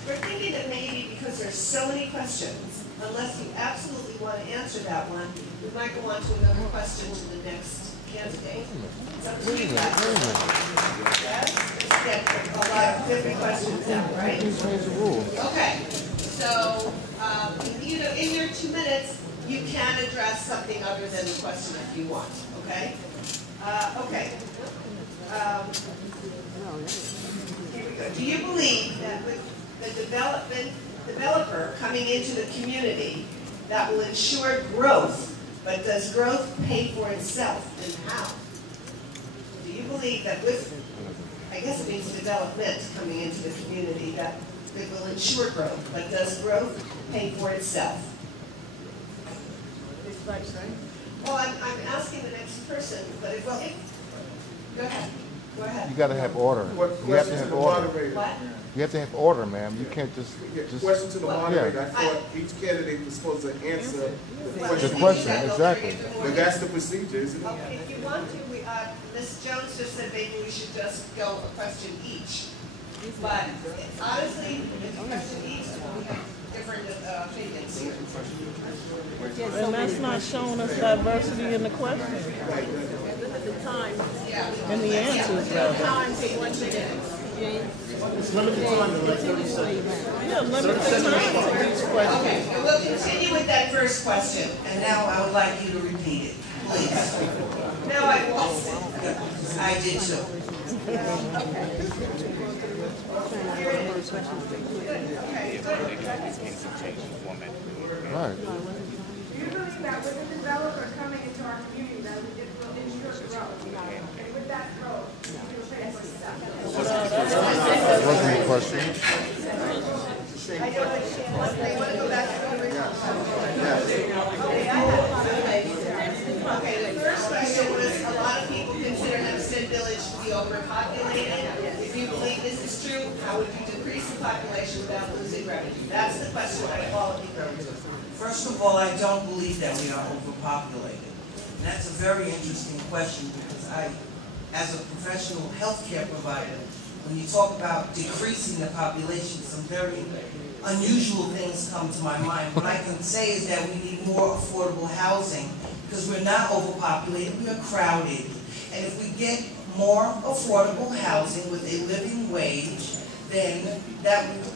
We're thinking that maybe because there's so many questions, unless you absolutely want to answer that one, we might go on to another question to the next candidate. It's up to you guys. Yes? Let's get a lot of different questions out, right? Change the rules. Okay. So In your 2 minutes, you can address something other than the question if you want, okay? Okay. Here we go. Do you believe that with the developer coming into the community that will ensure growth, but does growth pay for itself, and how? Do you believe that with, I guess it means development coming into the community, that it will ensure growth, but does growth pay for itself? Well, I'm asking the next person, but go ahead. Go ahead. You got to have order. You have to have order. What? You have to have order, ma'am. You can't just. Question to the moderator. Yeah. I thought each candidate was supposed to answer The question, exactly. But that's the procedure, isn't it? Okay, if you want to, Ms. Jones just said maybe we should just go a question each. But honestly, if you question each, we have different opinions here. And that's not showing us diversity in the question. Look at the time. Yeah. And the answers, rather. Time for 1 minute. It's limited time, like 30 seconds. Yeah, limit the time to each question. Okay, and we'll continue with that first question. And now I would like you to repeat it, please. Now I lost it. I did too. Right. Do you believe that with the developer coming into our community, that it will ensure growth? And with that growth, it will pay for itself? That wasn't the question. I don't understand. Want to go back to the original? Okay, the first question was, a lot of people consider Hempstead Village to be overpopulated. If you believe this is true, how would you decrease the population without losing revenue? That's the question I all of you go to. First of all, I don't believe that we are overpopulated. And that's a very interesting question because as a professional healthcare provider, when you talk about decreasing the population, some very unusual things come to my mind. What I can say is that we need more affordable housing because we're not overpopulated, we are crowded. And if we get more affordable housing with a living wage, then that would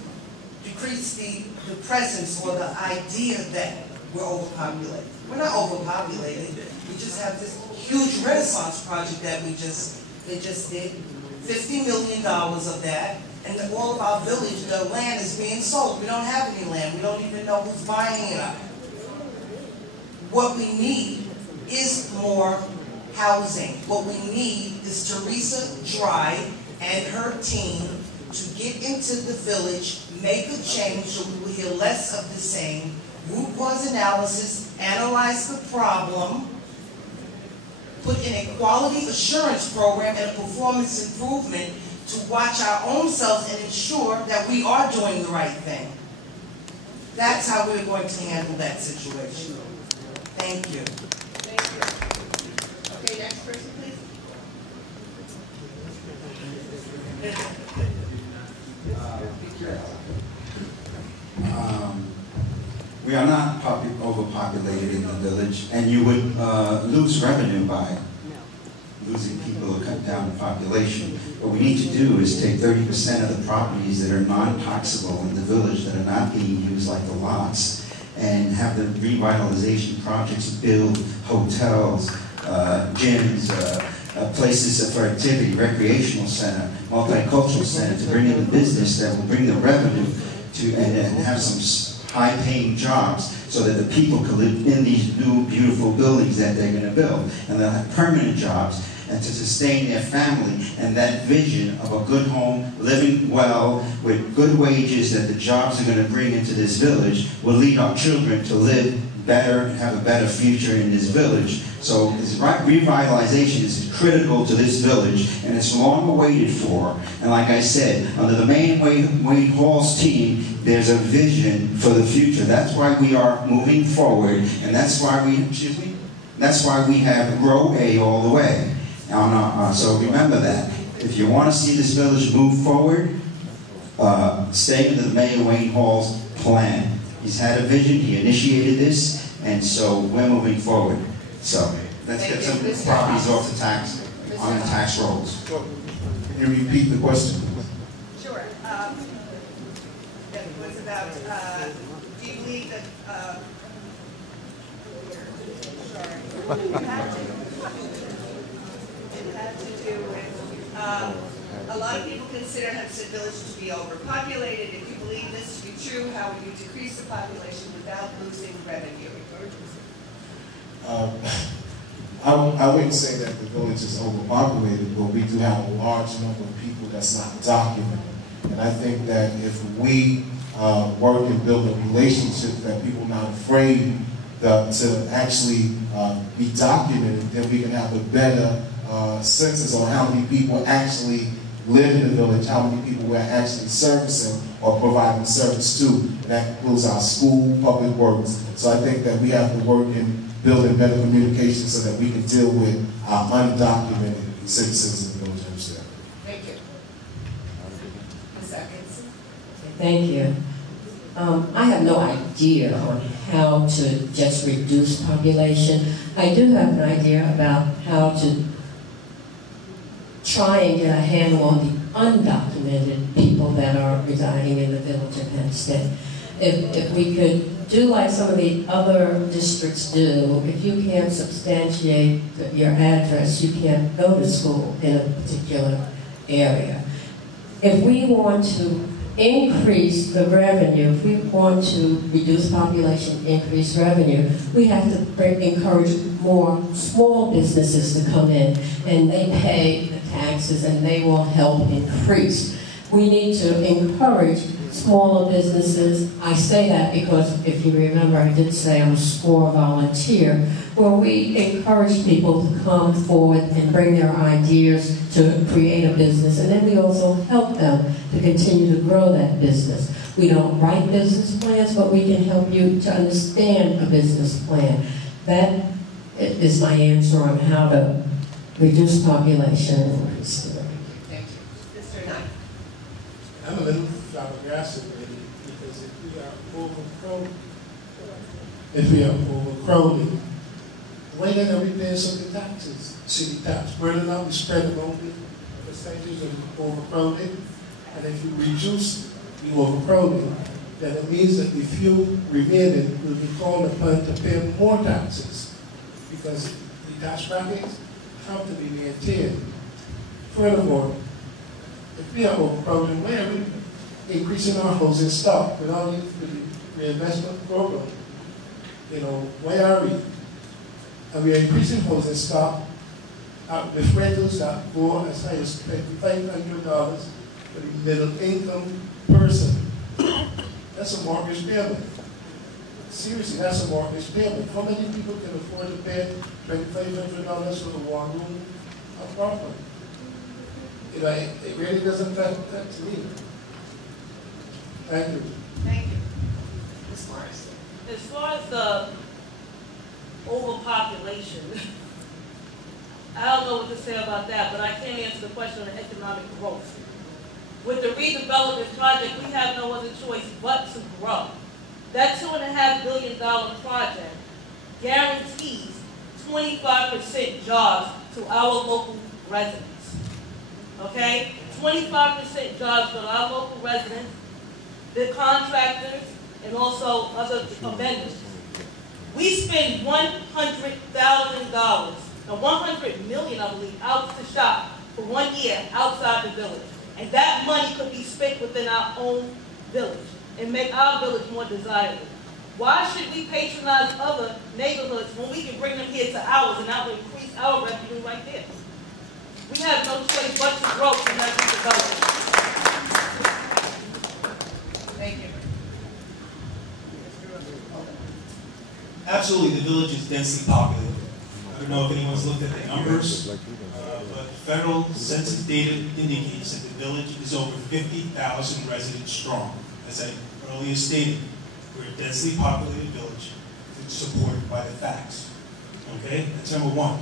decrease the presence or the idea that we're overpopulated. We're not overpopulated. We just have this huge Renaissance project that they just did. $50 million of that, and all of our village, the land is being sold. We don't have any land. We don't even know who's buying it up. What we need is more housing. What we need is Teresa Dry and her team to get into the village, make a change so we will hear less of the same, root cause analysis, analyze the problem, put in a quality assurance program and a performance improvement to watch our own selves and ensure that we are doing the right thing. That's how we're going to handle that situation. Thank you. Thank you. Okay, next person, please. We are not overpopulated in the village, and you would lose revenue by losing people or cut down the population. What we need to do is take 30% of the properties that are non-taxable in the village that are not being used, like the lots, and have the revitalization projects build hotels, gyms, places for activity, recreational center, multicultural center, to bring in the business that will bring the revenue to and have some high-paying jobs so that the people can live in these new, beautiful buildings that they're going to build. And they'll have permanent jobs and to sustain their family. And that vision of a good home, living well, with good wages that the jobs are going to bring into this village will lead our children to live better and have a better future in this village. So this revitalization is critical to this village, and it's long awaited for. And like I said, under the main Wayne Hall's team, there's a vision for the future. That's why we are moving forward, and that's why we, that's why we have Grow A all the way. So remember that. If you want to see this village move forward, stay with the Mayor Wayne Hall's plan. He's had a vision, he initiated this, and so we're moving forward. So let's get some properties off the tax, on the tax rolls. Can you repeat the question? Sure. It was about, do you believe that, sorry. It had to do with, a lot of people consider Hempstead Village to be overpopulated. If you believe this to be true, how would you decrease the population without losing revenue? I wouldn't say that the village is overpopulated, but we do have a large number of people that's not documented. And I think that if we work and build a relationship that people are not afraid to actually be documented, then we can have a better census on how many people actually live in the village, how many people we're actually servicing or providing service to. And that includes our school, public works. So I think that we have to work in building better communication so that we can deal with our undocumented citizens in the village of Hempstead. Thank you. Ms. Atkinson? Thank you. I have no idea on how to just reduce population. I do have an idea about how to try and get a handle on the undocumented people that are residing in the village of Hempstead. If we could do like some of the other districts do, if you can't substantiate your address, you can't go to school in a particular area. If we want to increase the revenue, if we want to reduce population, increase revenue, we have to encourage more small businesses to come in, and they pay the taxes and they will help increase. We need to encourage smaller businesses. I say that because if you remember, I did say I'm a SCORE volunteer, where we encourage people to come forward and bring their ideas to create a business, and then we also help them to continue to grow that business. We don't write business plans, but we can help you to understand a business plan. That is my answer on how to reduce population and increase the revenue. Thank you. Mr. Knight? I'm a little flabbergasted, maybe, because if we are overcrowded, why then are we paying some of the taxes, city tax? Whether or not we spread them over the percentage of overcrowded, and if you reduce the overcrowding, then it means that the few remaining will be called upon to pay more taxes, because the tax brackets have to be maintained. Furthermore, if we are overcrowded, why are we increasing our housing stock without the reinvestment program? You know, why are we? And we are increasing housing stock with rentals that go as high as $500 for the middle income person. That's a mortgage payment. Seriously, that's a mortgage payment. How many people can afford to pay $2,500 for the one room apartment? It really doesn't affect that to me. Thank you. Thank you. Ms. Morris? As far as the overpopulation, I don't know what to say about that, but I can't answer the question on economic growth. With the redevelopment project, we have no other choice but to grow. That $2.5 billion project guarantees 25% jobs to our local residents. Okay? 25% jobs for our local residents, the contractors, and also other vendors. We spend $100,000, now $100 million, I believe, out to shop for 1 year outside the village. And that money could be spent within our own village and make our village more desirable. Why should we patronize other neighborhoods when we can bring them here to ours and that will increase our revenue right there? We have no choice but to grow from that development. Thank you. Absolutely, the village is densely populated. I don't know if anyone's looked at the numbers, but federal census data indicates that the village is over 50,000 residents strong. As I earlier stated, we're a densely populated village that's supported by the facts. Okay, that's number one.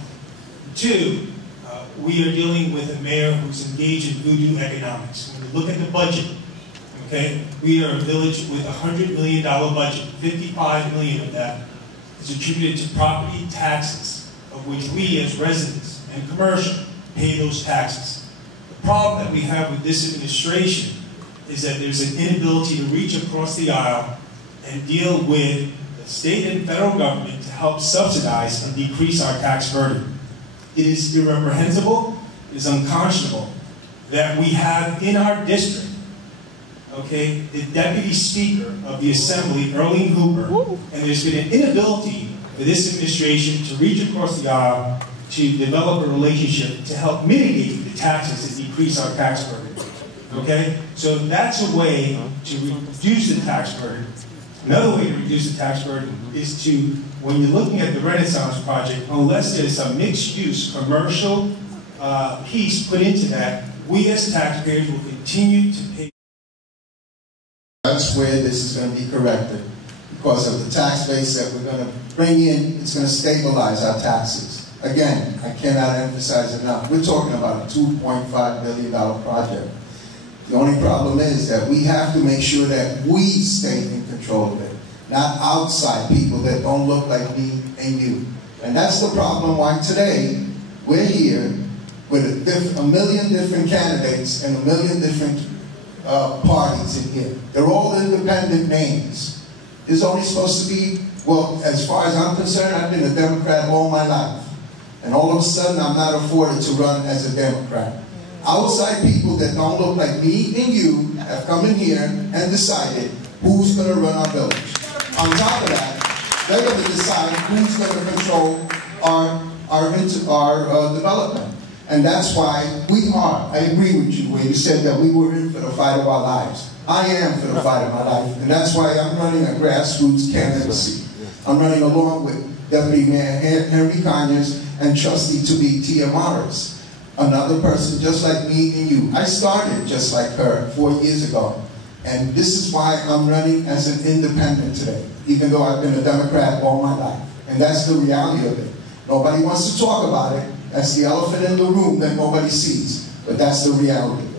Two, we are dealing with a mayor who's engaged in voodoo economics. When you look at the budget, okay, we are a village with a $100 million budget. 55 million of that is attributed to property taxes, of which we as residents and commercial pay those taxes. The problem that we have with this administration is that there's an inability to reach across the aisle and deal with the state and federal government to help subsidize and decrease our tax burden. It is irreprehensible, it is unconscionable that we have in our district, okay, the Deputy Speaker of the Assembly, Earlene Hooper, and there's been an inability for this administration to reach across the aisle to develop a relationship to help mitigate the taxes and decrease our tax burden. Okay? So that's a way to reduce the tax burden. Another way to reduce the tax burden is to, when you're looking at the Renaissance Project, unless there's a mixed-use commercial piece put into that, we as taxpayers will continue to pay. That's where this is going to be corrected. Because of the tax base that we're going to bring in, it's going to stabilize our taxes. Again, I cannot emphasize enough. We're talking about a $2.5 billion project. The only problem is that we have to make sure that we stay in control of it, not outside people that don't look like me and you. And that's the problem why today we're here with a million different candidates and a million different parties in here. They're all independent names. There's only supposed to be, well, as far as I'm concerned, I've been a Democrat all my life. And all of a sudden, I'm not afforded to run as a Democrat. Outside people that don't look like me and you have come in here and decided who's going to run our village. On top of that, they're going to decide who's going to control our development. And that's why we are. I agree with you when you said that we were in for the fight of our lives. I am for the fight of my life, and that's why I'm running a grassroots candidacy. I'm running along with Deputy Mayor Henry Conyers and Trustee to be Tia Morris, another person just like me and you. I started just like her 4 years ago, and this is why I'm running as an independent today, even though I've been a Democrat all my life. And that's the reality of it. Nobody wants to talk about it. That's the elephant in the room that nobody sees, but that's the reality of it.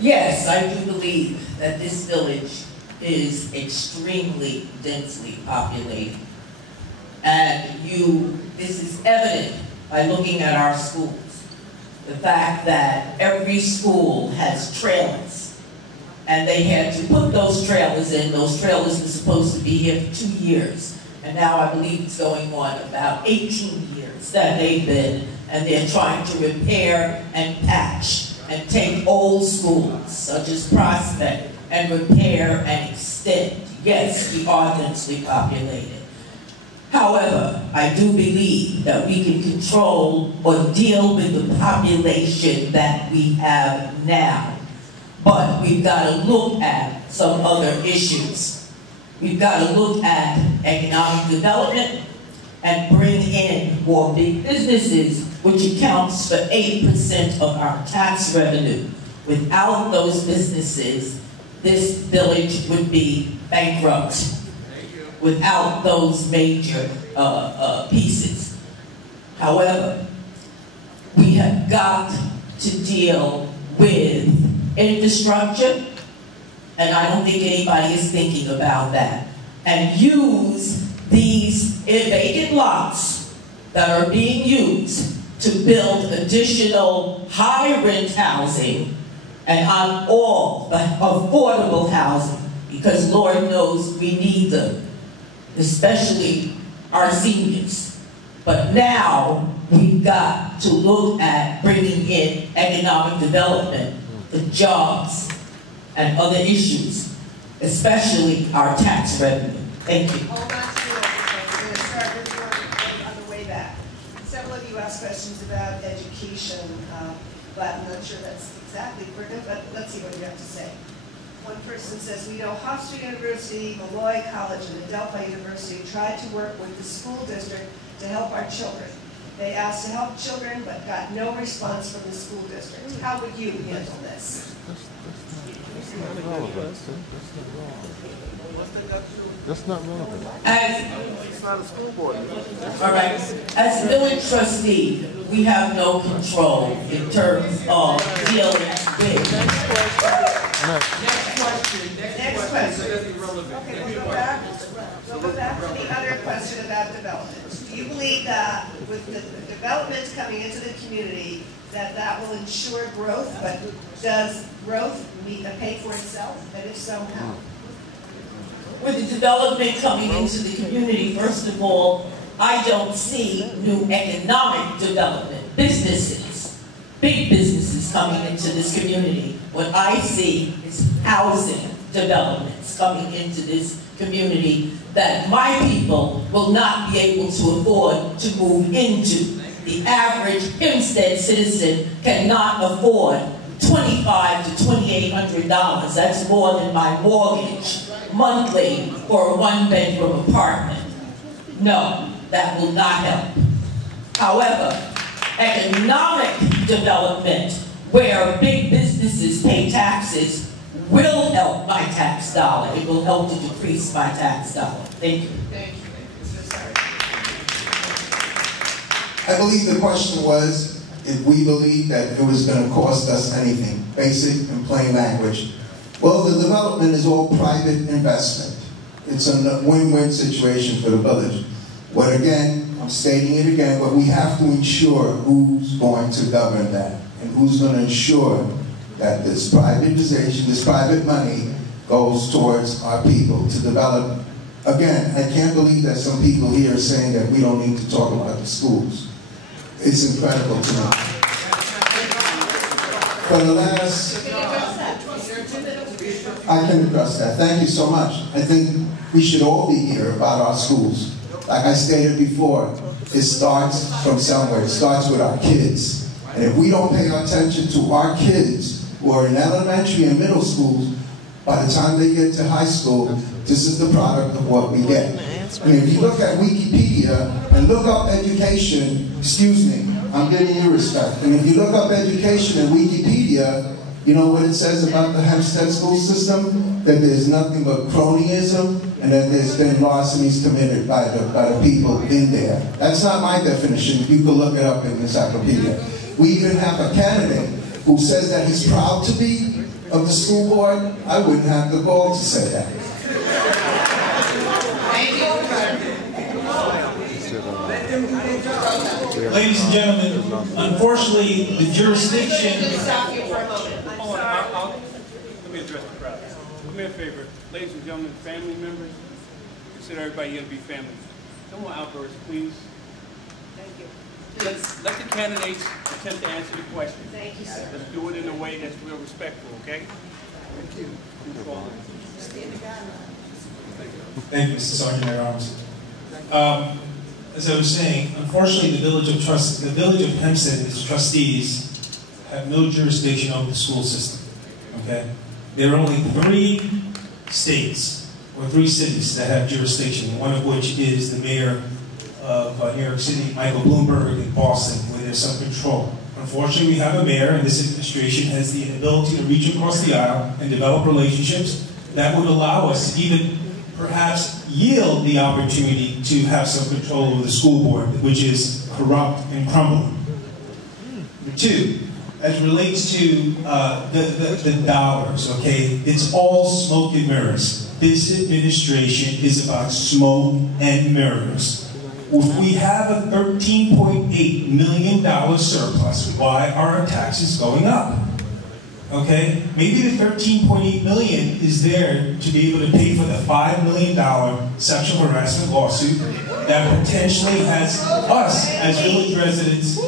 Yes, I do believe that this village is extremely densely populated. And this is evident by looking at our schools. The fact that every school has trailers. And they had to put those trailers in. Those trailers were supposed to be here for 2 years. And now I believe it's going on about 18 years that they've been. And they're trying to repair and patch and take old schools, such as Prospect, and repair and extend. Yes, we are densely populated. However, I do believe that we can control or deal with the population that we have now. But we've got to look at some other issues. We've got to look at economic development and bring in more big businesses, which accounts for 8% of our tax revenue. Without those businesses, this village would be bankrupt. Without those major pieces. However, we have got to deal with infrastructure, and I don't think anybody is thinking about that, and use these vacant lots that are being used to build additional high-rent housing and on all the affordable housing, because Lord knows we need them, especially our seniors. But now we've got to look at bringing in economic development, the jobs, and other issues, especially our tax revenue. Thank you. Hold on to it. We're going to start with you on the way back. Several of you asked questions about education, but I'm not sure that's exactly pertinent, but let's see what you have to say. One person says, we know Hofstra University, Malloy College, and Adelphi University tried to work with the school district to help our children. They asked to help children, but got no response from the school district. How would you handle this? That's not relevant. It's not a school board. All right. As village trustee, we have no control in terms of dealing with. Next question. Okay, we'll go back to the other question about development. Do you believe that with the development coming into the community, that will ensure growth, but does growth pay for itself? And if so, how? With the development coming into the community, first of all, I don't see new economic development, businesses, big businesses coming into this community. What I see is housing developments coming into this community that my people will not be able to afford to move into. The average Hempstead citizen cannot afford $2,500 to $2,800. That's more than my mortgage monthly for a one-bedroom apartment. No, that will not help. However, economic development where big businesses pay taxes will help my tax dollar. It will help to decrease my tax dollar. Thank you. Thank you. I believe the question was if we believe that it was going to cost us anything, basic and plain language. Well, the development is all private investment. It's a win-win situation for the village. But again, I'm stating it again, but we have to ensure who's going to govern that and who's going to ensure that this privatization, this private money goes towards our people to develop. Again, I can't believe that some people here are saying that we don't need to talk about the schools. It's incredible to me. For the last... I can address that. Thank you so much. I think we should all be here about our schools. Like I stated before, it starts from somewhere. It starts with our kids. And if we don't pay attention to our kids who are in elementary and middle schools, by the time they get to high school, this is the product of what we get. I mean, if you look at Wikipedia and look up education, excuse me, I'm giving you respect. And if you look up education in Wikipedia, you know what it says about the Hempstead school system? That there's nothing but cronyism and that there's been larcenies committed by the people in there. That's not my definition. You can look it up in the encyclopedia. We even have a candidate who says that he's proud to be of the school board. I wouldn't have the gall to say that. Ladies and gentlemen, unfortunately, the jurisdiction... Let me stop you for a moment. I'm sorry. Let me address the crowd. Do me a favor. Ladies and gentlemen, family members, consider everybody here to be family. No more outbursts, please. Thank you. Let the candidates attempt to answer the question. Thank you, sir. Let's do it in a way that's real respectful, okay? Thank you. Thank you, Mr. Sergeant at Arms. As I was saying, unfortunately, the village of Hempstead and its trustees have no jurisdiction over the school system. Okay, there are only 3 states or 3 cities that have jurisdiction. One of which is the mayor of New York City, Michael Bloomberg, in Boston, where there's some control. Unfortunately, we have a mayor, and this administration has the inability to reach across the aisle and develop relationships that would allow us to even perhaps yield the opportunity to have some control over the school board, which is corrupt and crumbling. Number 2, as it relates to the dollars, okay, it's all smoke and mirrors. This administration is about smoke and mirrors. If we have a $13.8 million surplus, why are our taxes going up? Okay, maybe the $13.8 million is there to be able to pay for the $5 million sexual harassment lawsuit that potentially has us as village residents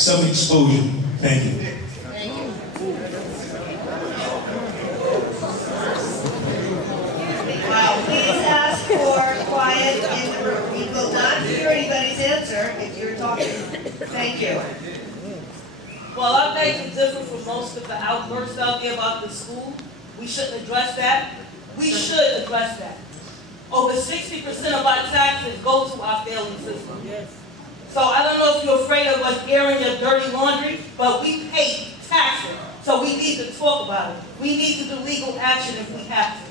some exposure. Thank you. Please ask for quiet in the room. We will not hear anybody's answer if you're talking. Thank you. Well, I beg to differ from most of the outbursts out there about the school. We shouldn't address that. We should address that. Over 60% of our taxes go to our failing system. Yes. So I don't know if you're afraid of us airing your dirty laundry, but we pay taxes. So we need to talk about it. We need to do legal action if we have to.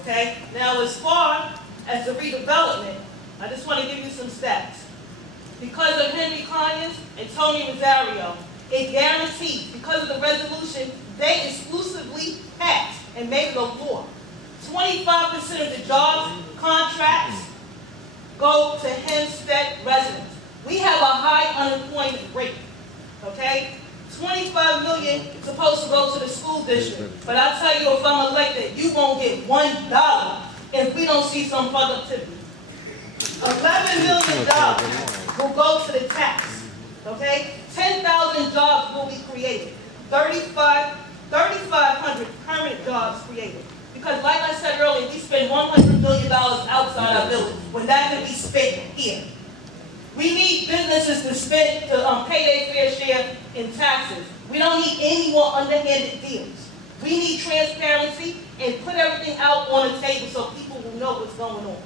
Okay? Now, as far as the redevelopment, I just want to give you some stats. Because of Henry Conyers and Tony Rosario, it guarantees, because of the resolution, they exclusively passed and made it a law. 25% of the jobs, contracts, go to Hempstead residents. We have a high unemployment rate, okay? $25 million is supposed to go to the school district. But I tell you, if I'm elected, you won't get $1 if we don't see some productivity. $11 million will go to the tax, okay? 10,000 jobs will be created. 3,500 permanent jobs created. Because like I said earlier, we spend $100 million outside our village when that can be spent here. We need businesses to spend, to pay their fair share in taxes. We don't need any more underhanded deals. We need transparency and put everything out on the table so people will know what's going on.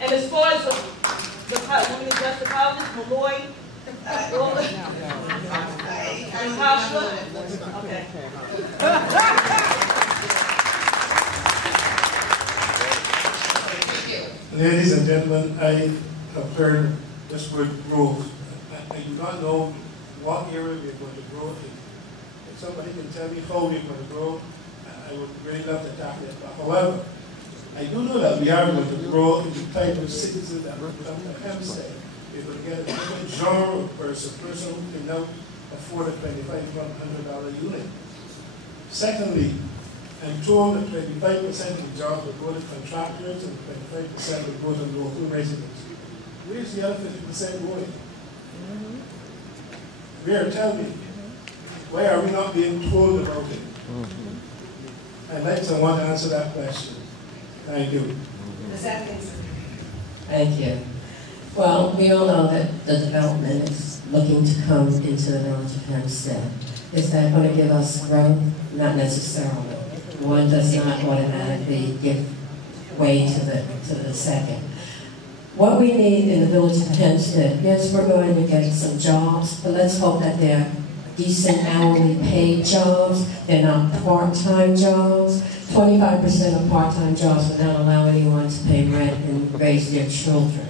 And as far as let me address the colleges, Malloy, and Joshua. Okay. Ladies and gentlemen, I have heard this word growth. I do not know what area we are going to grow in. If somebody can tell me how we are going to grow, I would really love to tackle it. But however, I do know that we are going to grow in the type of citizens that will come to Hempstead. We're going to get a different genre person who can now afford a $2,500 unit. Secondly, I'm told that 25% of the jobs will go to contractors and 25% will go to local residents. Where's the other 50% going? Where? Tell me. Why are we not being told about it? I'd like someone to answer that question. Thank you. Thank you. Well, we all know that the development is looking to come into the village of Hempstead. Is that going to give us growth? Not necessarily. One does not automatically give way to the second. What we need in the village of Hempstead, yes, we're going to get some jobs, but let's hope that they're decent hourly paid jobs. They're not part-time jobs. 25% of part-time jobs will not allow anyone to pay rent and raise their children.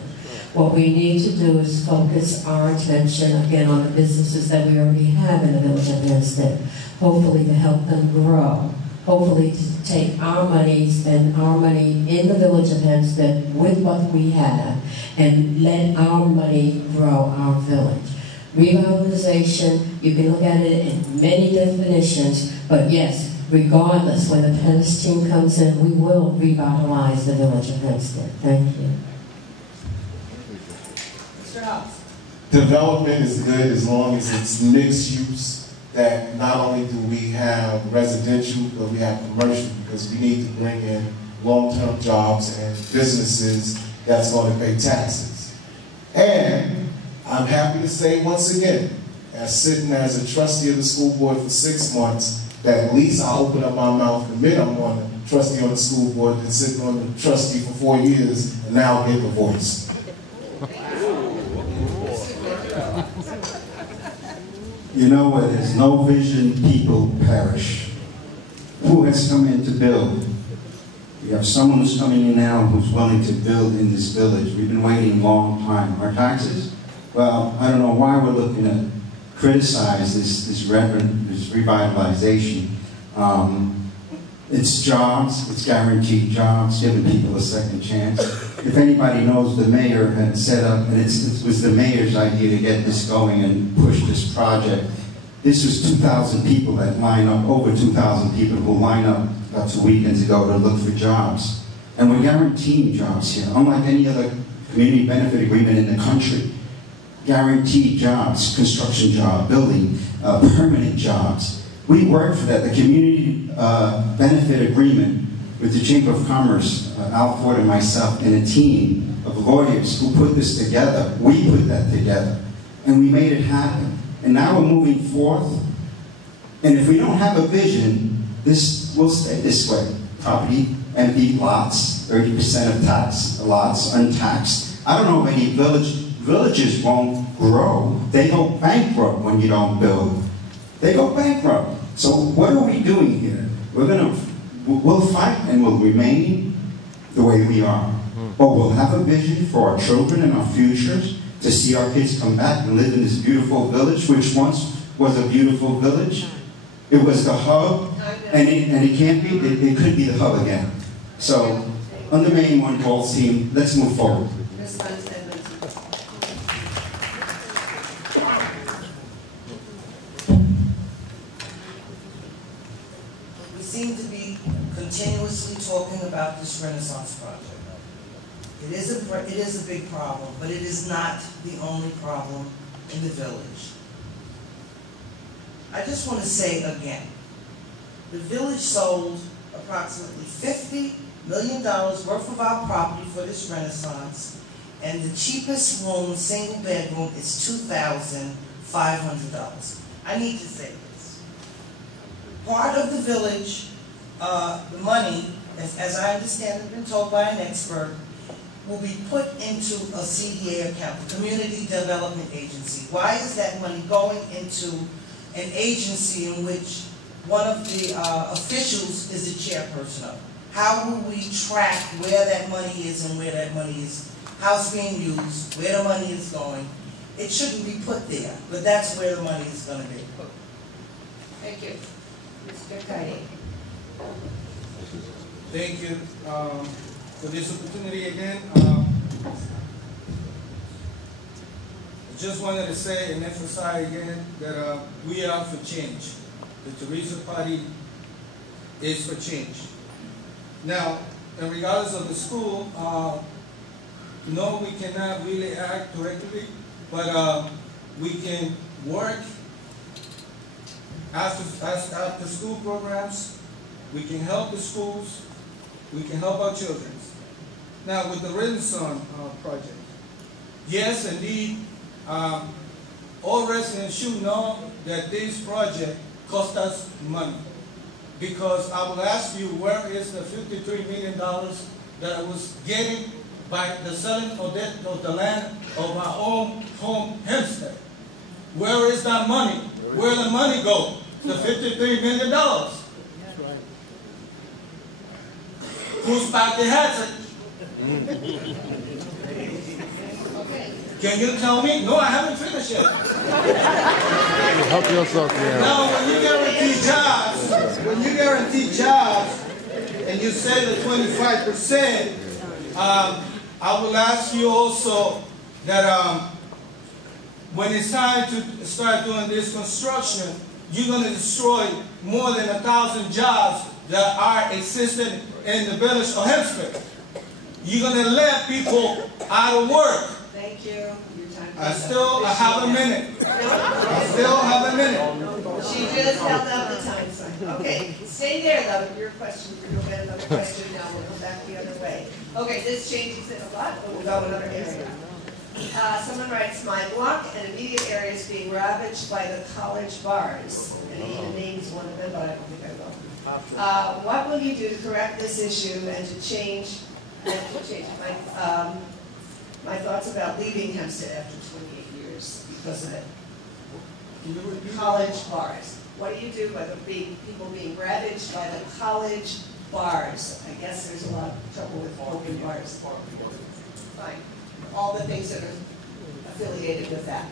What we need to do is focus our attention again on the businesses that we already have in the village of Hempstead, hopefully to help them grow. Hopefully to take our money, spend our money in the village of Hempstead with what we have, and let our money grow our village. Revitalization, you can look at it in many definitions, but yes, regardless, when the Pennis team comes in, we will revitalize the village of Hempstead. Thank you. Mr. Hobbs. Development is good as long as it's mixed use. That not only do we have residential, but we have commercial, because we need to bring in long-term jobs and businesses that's going to pay taxes. And I'm happy to say once again, as sitting as a trustee of the school board for 6 months, that at least I'll open up my mouth and admit I'm on the trustee on the school board and sitting on the trustee for 4 years and now get the voice. You know, where there's no vision, people perish. Who has come in to build? We have someone who's coming in now who's willing to build in this village. We've been waiting a long time. Our taxes? Well, I don't know why we're looking to criticize this revitalization. It's jobs, it's guaranteed jobs, giving people a second chance. If anybody knows, the mayor had set up, and it was the mayor's idea to get this going and push this project. This was 2,000 people that line up, over 2,000 people who line up about 2 weekends ago to look for jobs. And we're guaranteeing jobs here, unlike any other community benefit agreement in the country. Guaranteed jobs, construction job, building, permanent jobs. We worked for that. The community benefit agreement with the Chamber of Commerce, Al Ford and myself, and a team of lawyers who put this together. We put that together, and we made it happen. And now we're moving forth. And if we don't have a vision, this will stay this way. Property, empty lots, 30% of tax lots untaxed. I don't know if any villages won't grow. They go bankrupt when you don't build. They go bankrupt. So what are we doing here? We'll fight and we'll remain the way we are. But we'll have a vision for our children and our futures, to see our kids come back and live in this beautiful village, which once was a beautiful village. It was the hub, and it can't be, it could be the hub again. So, on the Maine One Goals team, let's move forward. continuously talking about this Renaissance project. It is a big problem, but it is not the only problem in the village. I just want to say again, the village sold approximately $50 million worth of our property for this Renaissance, and the cheapest room, single bedroom, is $2,500. I need to say this. Part of the village, the money, as I understand it, been told by an expert, will be put into a CDA account, the Community Development Agency. Why is that money going into an agency in which one of the officials is the chairperson of? How will we track where that money is and where that money is, how it's being used, where the money is going? It shouldn't be put there, but that's where the money is going to be. Thank you. Mr. Kaye. Thank you for this opportunity again. I just wanted to say and emphasize again that we are for change. The Teresa Party is for change. Now, regardless of the school, no, we cannot really act directly, but we can work after school programs. We can help the schools. We can help our children. Now, with the Renaissance project, yes, indeed, all residents should know that this project cost us money. Because I will ask you, where is the $53 million that I was getting by the selling of the land of my own home, Hempstead? Where is that money? Where the money go? The $53 million. That's right. Whose pocket has it? Okay. Can you tell me? No, I haven't finished yet. Help yourself, yeah. Now, when you guarantee jobs, and you say the 25%, I will ask you also that when it's time to start doing this construction, you're going to destroy more than 1,000 jobs that are existing in the village of Hempstead. You're going to let people out of work. Thank you. I have a minute. I still have a minute. She just held out the time sign. Okay, stay there though. Your question, you'll get another question now. We'll come back the other way. Okay, this changes it a lot, but we'll go another area. Someone writes, my block and immediate area is being ravaged by the college bars. And he even names one of them, but I don't think I will. What will you do to correct this issue and to change my thoughts about leaving Hempstead after 28 years because of it? College bars. What do you do with people being ravaged by the college bars? I guess there's a lot of trouble with open bars. Fine. All the things that are affiliated with that.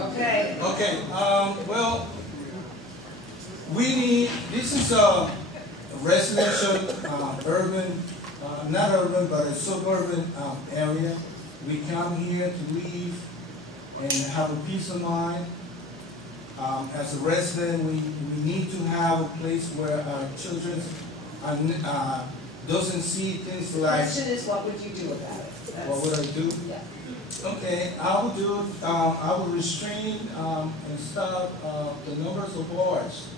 Okay. Okay. Well, this is a residential, urban, not urban, but a suburban area. We come here to live and have a peace of mind. As a resident, we need to have a place where our children doesn't see things like... The question is, what would you do about it? What would I do? Yeah. Okay, I would restrain and stop the numbers of bars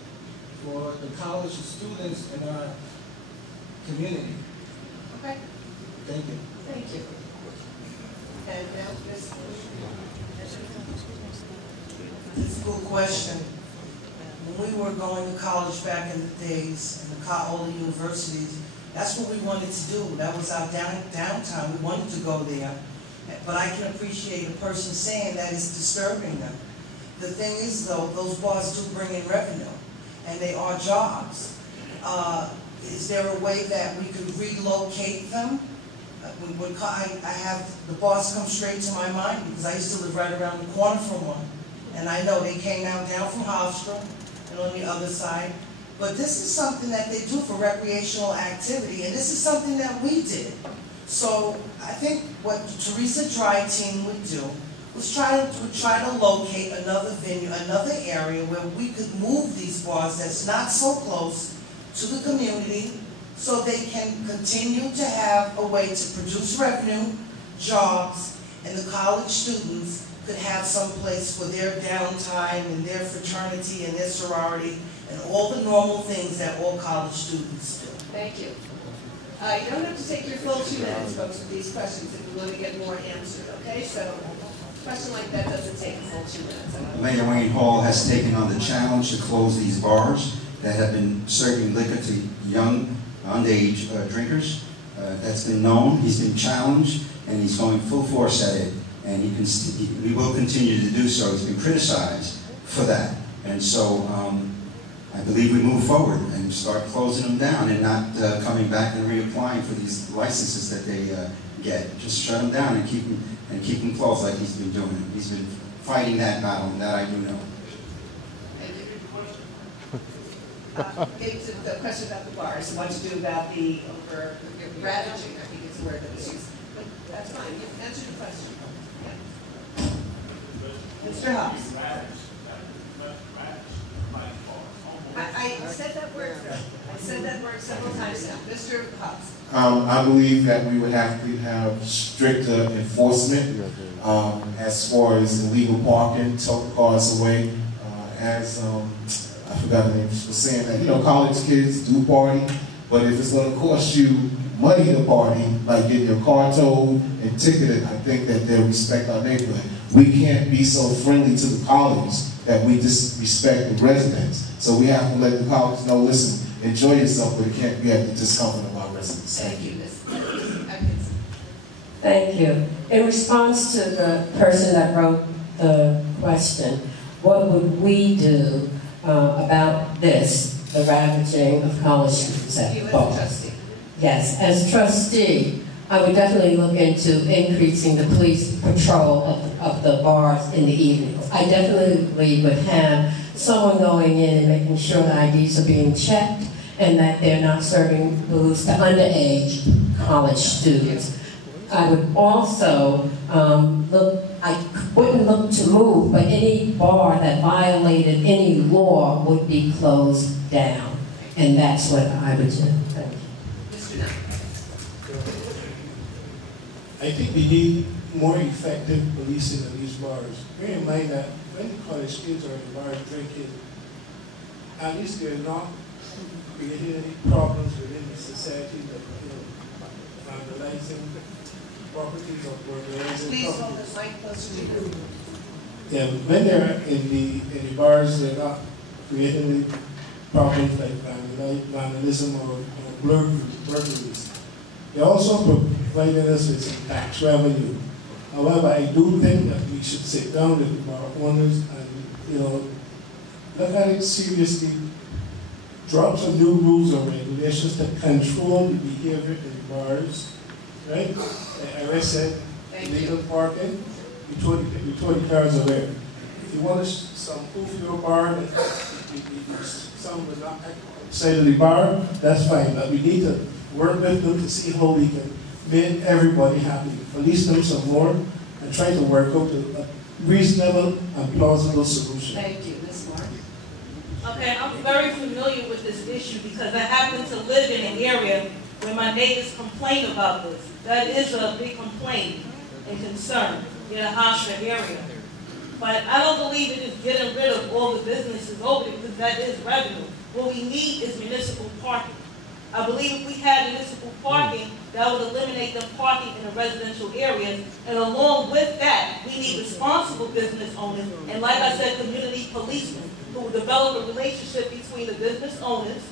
for the college students in our community. Okay. Thank you. Thank you. And now this. It's a good question. When we were going to college back in the days, in all the universities, that's what we wanted to do. That was our downtime. We wanted to go there. But I can appreciate a person saying that it's disturbing them. The thing is, though, those bars do bring in revenue, and they are jobs. Is there a way that we could relocate them? I have the bars come straight to my mind because I used to live right around the corner from one. And I know they came down from Hofstra and on the other side. But this is something that they do for recreational activity, and this is something that we did. So I think what the Teresa Dry team would do was trying to locate another venue, another area where we could move these bars that's not so close to the community so they can continue to have a way to produce revenue, jobs, and the college students could have some place for their downtime and their fraternity and their sorority and all the normal things that all college students do. Thank you. You don't have to take your full 2 minutes, folks, with these questions if you want to get more answered, okay? So a question like that doesn't take a full 2 minutes. Mayor Wayne Hall has taken on the challenge to close these bars that have been serving liquor to young, underage drinkers. That's been known, he's been challenged, and he's going full force at it. And he will continue to do so. He's been criticized for that. And so I believe we move forward and start closing them down and not coming back and reapplying for these licenses that they get. Just shut them down and keep them closed like he's been doing. He's been fighting that battle, and that I do know. Getting to the question about the bars and what to do about the ravaging, I think it's the word that was used. But that's fine, you've answered the question. Mr. Hobbs. I said that word, sir. I said that word several times now. Mr. Hobbs. I believe that we would have to have stricter enforcement as far as illegal parking, tow cars away. I forgot the name, was saying that, you know, college kids do party, but if it's going to cost you money to party, like getting your car towed and ticketed, I think that they'll respect our neighborhood. We can't be so friendly to the college that we disrespect the residents. So we have to let the college know, listen, enjoy yourself, but it can't be at the discomfort of our residents. Thank you, Ms. Thank you. In response to the person that wrote the question, what would we do about this, the ravaging of college students at the bar? Yes, as trustee, I would definitely look into increasing the police patrol of the bars in the evenings. I definitely would have someone going in and making sure the IDs are being checked and that they're not serving booze to underage college students. I would also I wouldn't look to move, but any bar that violated any law would be closed down. And that's what I would do. Thank you. I think we need more effective policing of these bars. Bear in mind that when the college kids are in the bar drinking, at least they're not creating any problems within the society that, you know, vandalizing properties or burglarizing Please hold properties. the mic closer to you. Yeah, when they're in the bars, they're not creating any problems like vandalism or burglaries. They're also providing us with some tax revenue. However, I do think that we should sit down with the bar owners and, you know, look at it seriously, drop some new rules or regulations to control the behavior in the bars, right? Like I said, illegal parking, we throw the cars away. If you want some proof for your bar that someone will not act outside of the bar, that's fine, but we need to work with them to see how we can make everybody happy, police them some more, and try to work out a reasonable and plausible solution. Thank you, Ms. Moore. Okay, I'm very familiar with this issue because I happen to live in an area where my neighbors complain about this. That is a big complaint and concern in a Hempstead area. But I don't believe it is getting rid of all the businesses over there because that is revenue. What we need is municipal parking. I believe if we had municipal parking, that would eliminate them parking in the residential areas. And along with that, we need responsible business owners, and like I said, community policemen, who will develop a relationship between the business owners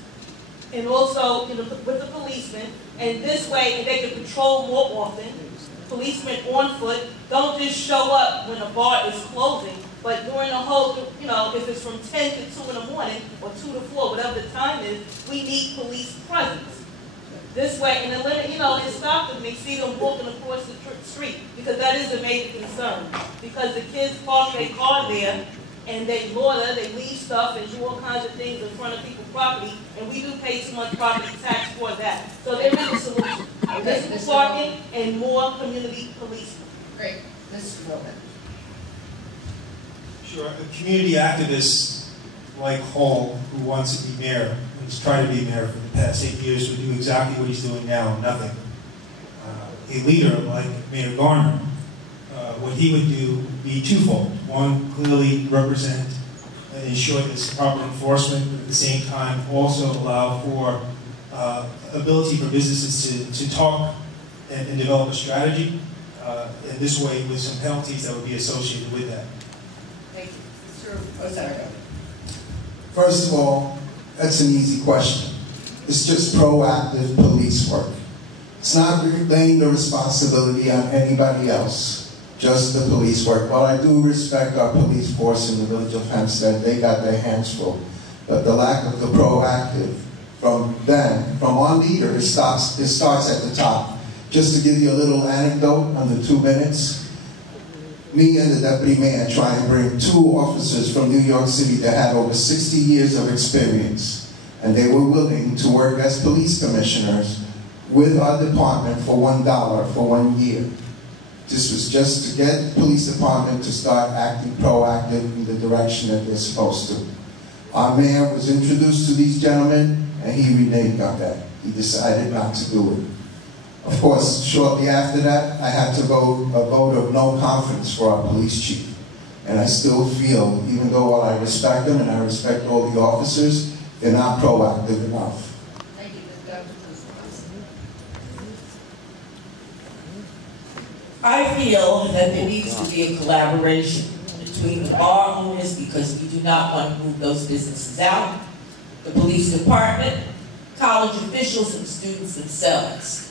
and also with the policemen. And this way, and they can patrol more often. Policemen on foot don't just show up when a bar is closing, but during the whole, you know, if it's from 10 to 2 in the morning or 2 to 4, whatever the time is, we need police presence. This way, and eliminate, you know, and stop them and see them walking across the street, because that is a major concern. Because the kids park their car there, and they loiter, they leave stuff and do all kinds of things in front of people's property, and we do pay too much property tax for that. So there is a solution. Municipal parking and more community policing. Great. Mr. Roman. Sure. A community activist like Hall, who wants to be mayor, who's tried to be mayor for the past 8 years, would do exactly what he's doing now, nothing. A leader like Mayor Garner, what he would do would be twofold. One, clearly represent and ensure there's proper enforcement, but at the same time also allow for ability for businesses to talk and develop a strategy, in this way with some penalties that would be associated with that. Thank you. Mr. Osaka. First of all, that's an easy question. It's just proactive police work. It's not laying the responsibility on anybody else, just the police work. While I do respect our police force in the village of Hempstead, they got their hands full. But the lack of the proactive from them, from our leader, it starts at the top. Just to give you a little anecdote under 2 minutes, me and the deputy mayor tried to bring 2 officers from New York City that had over 60 years of experience, and they were willing to work as police commissioners with our department for $1 for 1 year. This was just to get the police department to start acting proactive in the direction that they're supposed to. Our mayor was introduced to these gentlemen, and he reneged on that. He decided not to do it. Of course, shortly after that, I had to vote a vote of no confidence for our police chief. And I still feel, even though while I respect them and I respect all the officers, they're not proactive enough. Thank you, Ms. Douglas. I feel that there needs to be a collaboration between the bar owners, because we do not want to move those businesses out, the police department, college officials, and students themselves.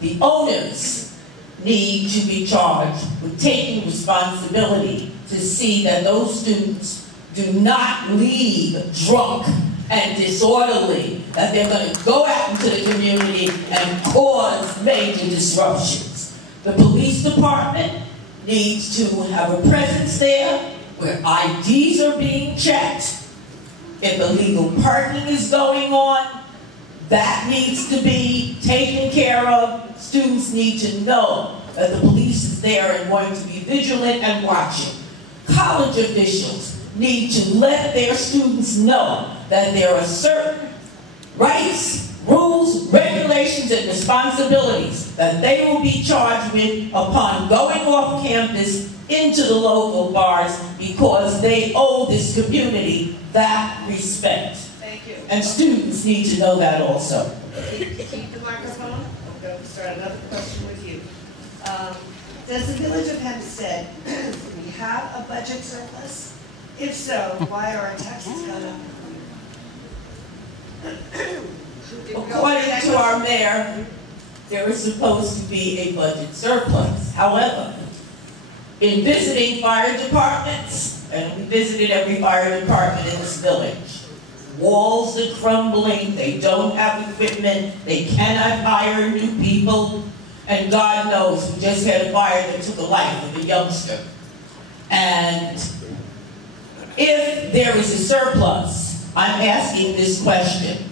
The owners need to be charged with taking responsibility to see that those students do not leave drunk and disorderly, that they're going to go out into the community and cause major disruptions. The police department needs to have a presence there where IDs are being checked. If illegal parking is going on, that needs to be taken care of. Students need to know that the police is there and going to be vigilant and watching. College officials need to let their students know that there are certain rights, rules, regulations, and responsibilities that they will be charged with upon going off campus into the local bars, because they owe this community that respect. Thank you. And students need to know that also. Keep the microphone. I'm going to start another question with you. Does the village of Hempstead have a budget surplus? If so, why are our taxes gone up? According to our mayor, there is supposed to be a budget surplus. However, in visiting fire departments, and we visited every fire department in this village, walls are crumbling, they don't have equipment, they cannot hire new people, and God knows, we just had a fire that took the life of a youngster. And if there is a surplus, I'm asking this question: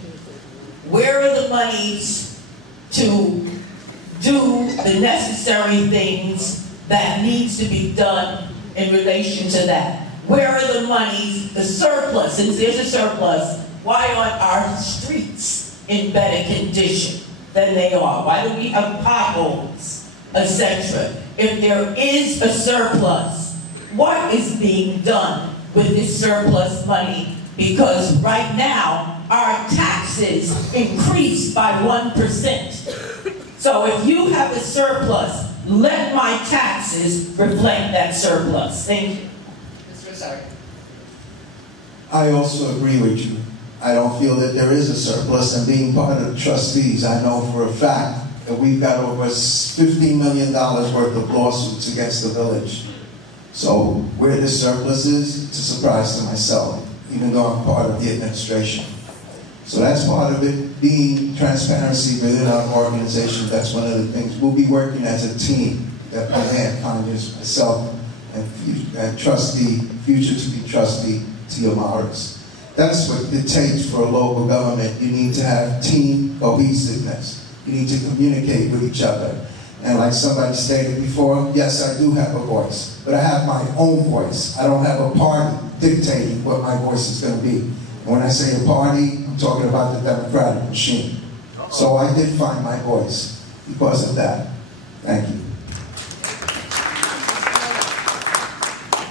where are the monies to do the necessary things that needs to be done in relation to that? Where are the monies, the surplus? Since there's a surplus, why aren't our streets in better condition than they are? Why do we have potholes, etc.? If there is a surplus, what is being done with this surplus money? Because right now, our taxes increase by 1%. So if you have a surplus, let my taxes reflect that surplus. Thank you. Mr. Osaka. I also agree with you. I don't feel that there is a surplus, and being part of the trustees, I know for a fact that we've got over $15 million worth of lawsuits against the village. So where this surplus is, it's a surprise to myself, even though I'm part of the administration. So that's part of it, being transparency within our organization. That's one of the things. We'll be working as a team, that Mayor Conyers, myself, and trustee, future to be trustee, Tia Morris. That's what it takes for a local government. You need to have team cohesiveness. You need to communicate with each other. And like somebody stated before, yes, I do have a voice, but I have my own voice. I don't have a party dictating what my voice is going to be. And when I say a party, I'm talking about the democratic machine. So I did find my voice because of that. Thank you.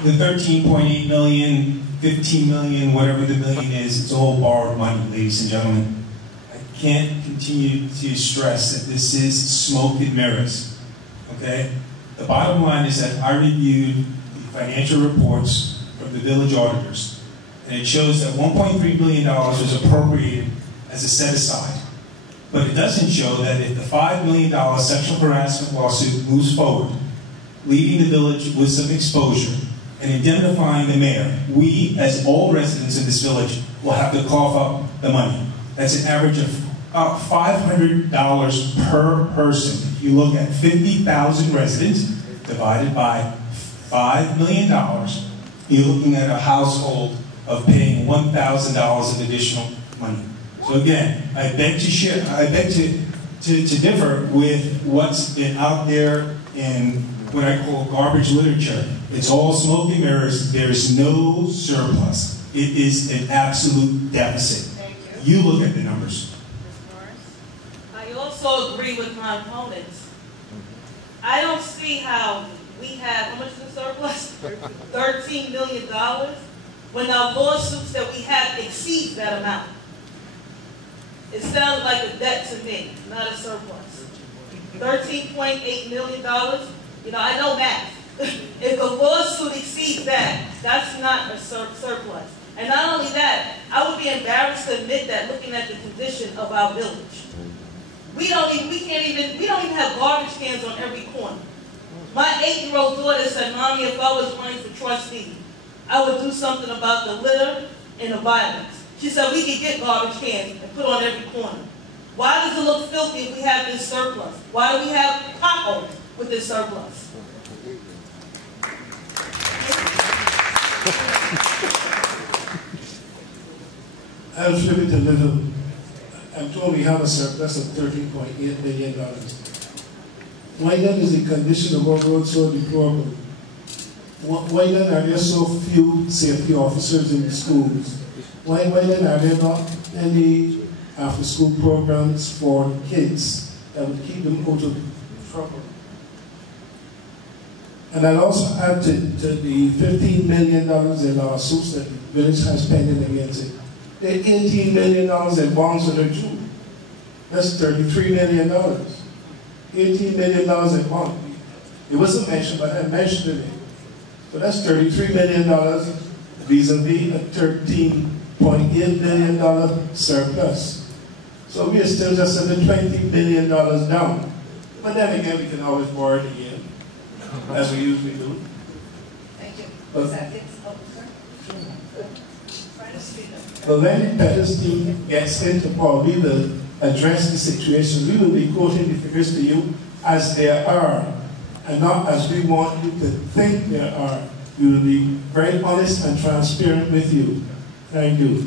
The 13.8 million, 15 million, whatever the million is, it's all borrowed money, ladies and gentlemen. I can't continue to stress that this is smoke and mirrors, okay? The bottom line is that I reviewed the financial reports from the village auditors, and it shows that $1.3 billion was appropriated as a set-aside. But it doesn't show that if the $5 million sexual harassment lawsuit moves forward, leaving the village with some exposure, and indemnifying the mayor, we, as all residents in this village, will have to cough up the money. That's an average of about $500 per person. If you look at 50,000 residents divided by $5 million, you're looking at a household of paying $1,000 of additional money. So again, I beg to differ with what's been out there in what I call garbage literature. It's all smoke and mirrors. There's no surplus. It is an absolute deficit. Thank you. You look at the numbers. I also agree with my opponents. I don't see how we have, how much is the surplus? $13 million, when our lawsuits that we have exceed that amount. It sounds like a debt to me, not a surplus. $13.8 million, you know, I know math. If a lawsuit exceeds that, that's not a surplus. And not only that, I would be embarrassed to admit that looking at the condition of our village. We don't even have garbage cans on every corner. My 8-year-old daughter said, "Mommy, if I was running for trustee, I would do something about the litter and the violence." She said, "We could get garbage cans and put on every corner." Why does it look filthy if we have this surplus? Why do we have potholes with this surplus? I'll flip it a little. I'm told we have a surplus of $13.8 million. Why then is the condition of our roads so deplorable? Why then are there so few safety officers in the schools? Why then are there not any after-school programs for kids that would keep them out of trouble? And I'll also add to the $15 million in lawsuits that the village has pending against it. There are $18 million in bonds that are due. That's $33 million. $18 million in bonds. It wasn't mentioned, but I mentioned it. So that's $33 million vis-a-vis a $13.8 million surplus. So we are still just at the $20 million down. But then again, we can always borrow it again, as we usually do. Thank you. But when Pettis team gets into power, we will address the situation. We will be quoting the figures to you as they are, and not as we want you to think they are. We will be very honest and transparent with you. Thank you.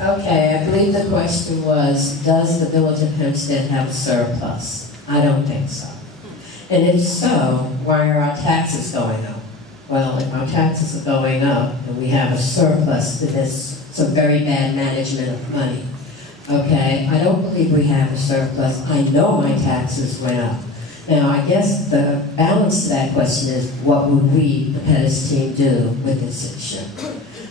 Okay, I believe the question was, does the village of Hempstead have a surplus? I don't think so. And if so, why are our taxes going up? Well, if our taxes are going up and we have a surplus, then there's some very bad management of money. Okay, I don't believe we have a surplus. I know my taxes went up. Now, I guess the balance to that question is, what would we, the Pettis team, do with this issue?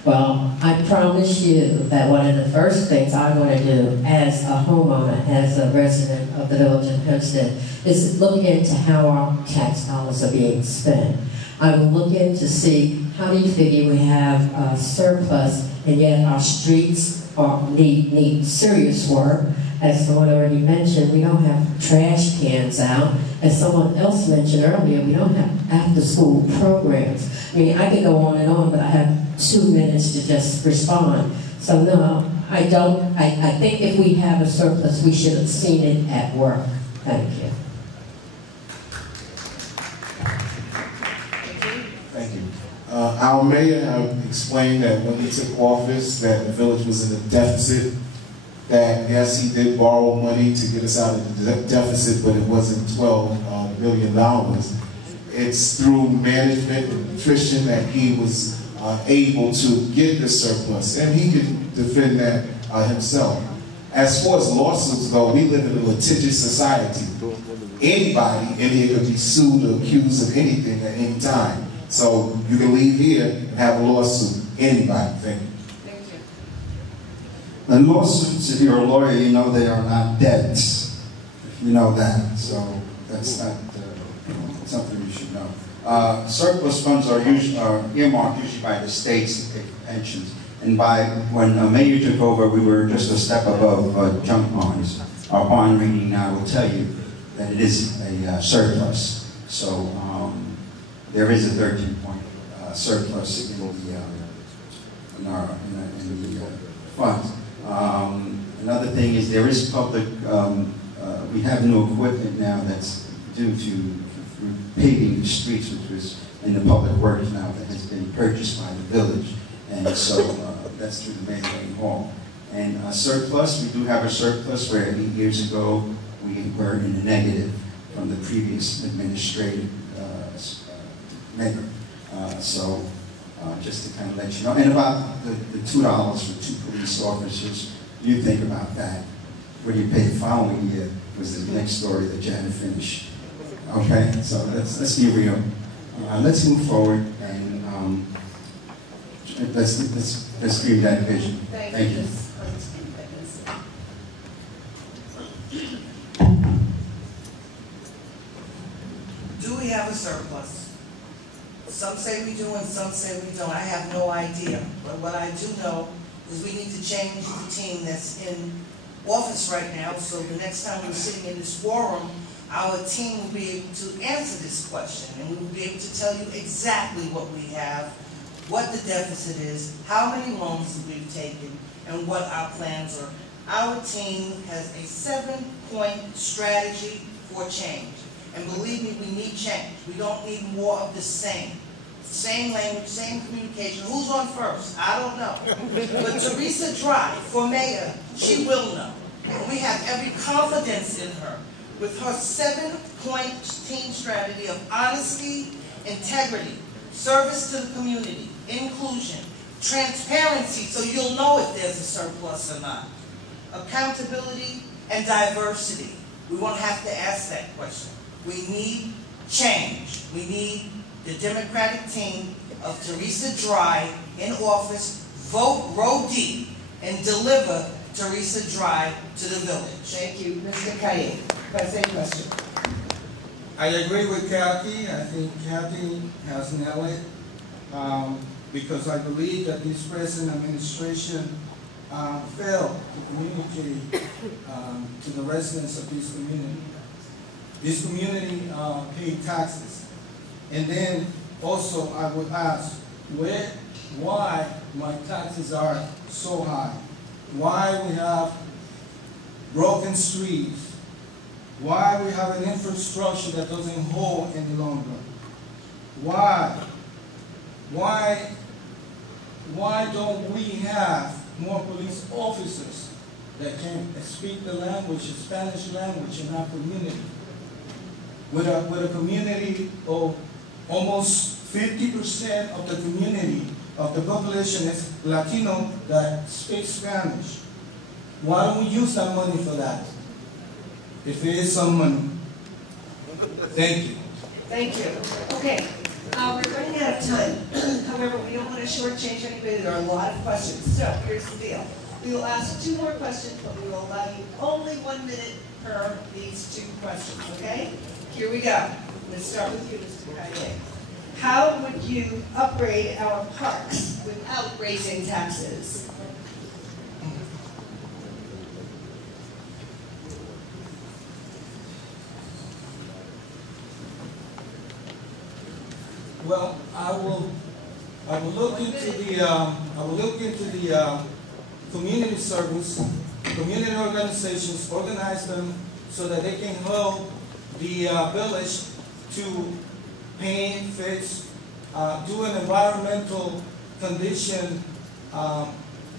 Well, I promise you that one of the first things I want to do as a homeowner, as a resident of the village of Hempstead, is look into how our tax dollars are being spent. I will look in to see how do you figure we have a surplus and yet our streets need serious work. As someone already mentioned, we don't have trash cans out. As someone else mentioned earlier, we don't have after-school programs. I mean, I could go on and on, but I have 2 minutes to just respond. So no, I don't. I think if we have a surplus, we should have seen it at work. Thank you. Thank you. Our mayor have explained that when he took office that the village was in a deficit. that yes, he did borrow money to get us out of the deficit, but it wasn't $12 million. It's through management and nutrition that he was able to get the surplus, and he can defend that himself. As far as lawsuits go, we live in a litigious society. Anybody in here could be sued or accused of anything at any time. So you can leave here and have a lawsuit. Anybody. Thank you. Thank you. And lawsuits, if you're a lawyer, you know they are not debts. You know that. So that's not something you should know. Surplus funds are earmarked usually by the states to pay for pensions. And when Mayor took over, we were just a step above junk bonds. Our bond reading now will tell you that it is a surplus. So there is a 13-point surplus in the funds. Another thing is there is public. We have new equipment now that's due to paving the streets, which was in the public works now, that has been purchased by the village, and so that's through the main hall. And surplus, we do have a surplus where 8 years ago we were in the negative from the previous administrative mayor. So just to kind of let you know, and about the $2 for 2 police officers, you think about that. What do you pay the following year was the next story that Janet finished. Okay, so let's be real. Let's move forward and let's dream that vision. Thank you. Do we have a surplus? Some say we do and some say we don't. I have no idea. But what I do know is we need to change the team that's in office right now, so the next time we're sitting in this forum, our team will be able to answer this question, and we will be able to tell you exactly what we have, what the deficit is, how many loans we've taken, and what our plans are. Our team has a 7-point strategy for change. And believe me, we need change. We don't need more of the same. Same language, same communication. Who's on first? I don't know. But Teresa Dry, for mayor, she will know. And we have every confidence in her. With her 7-point team strategy of honesty, integrity, service to the community, inclusion, transparency, so you'll know if there's a surplus or not, accountability, and diversity. We won't have to ask that question. We need change. We need the Democratic team of Teresa Dry in office, vote row deep, and deliver Teresa Dry to the village. Thank you. Mr. Kaye, same question. I agree with Kathy. I think Kathy has nailed it because I believe that this present administration failed to communicate to the residents of this community. This community paid taxes. And then also I would ask, why my taxes are so high? Why we have broken streets? Why we have an infrastructure that doesn't hold any longer? Why don't we have more police officers that can speak the language, the Spanish language in our community? With a community of almost 50% of the community, of the population is Latino that speaks Spanish. Why don't we use that money for that? If there is some money. Thank you. Thank you. Okay, we're running out of time. However, we don't want to shortchange anybody. There are a lot of questions. So here's the deal. We will ask 2 more questions, but we will allow you only 1 minute per these 2 questions, okay? Here we go. Let's start with you, Mr. Kaye. How would you upgrade our parks without raising taxes? Well, I will look into the community service, community organizations, organize them so that they can help the village to paint, fix, do an environmental condition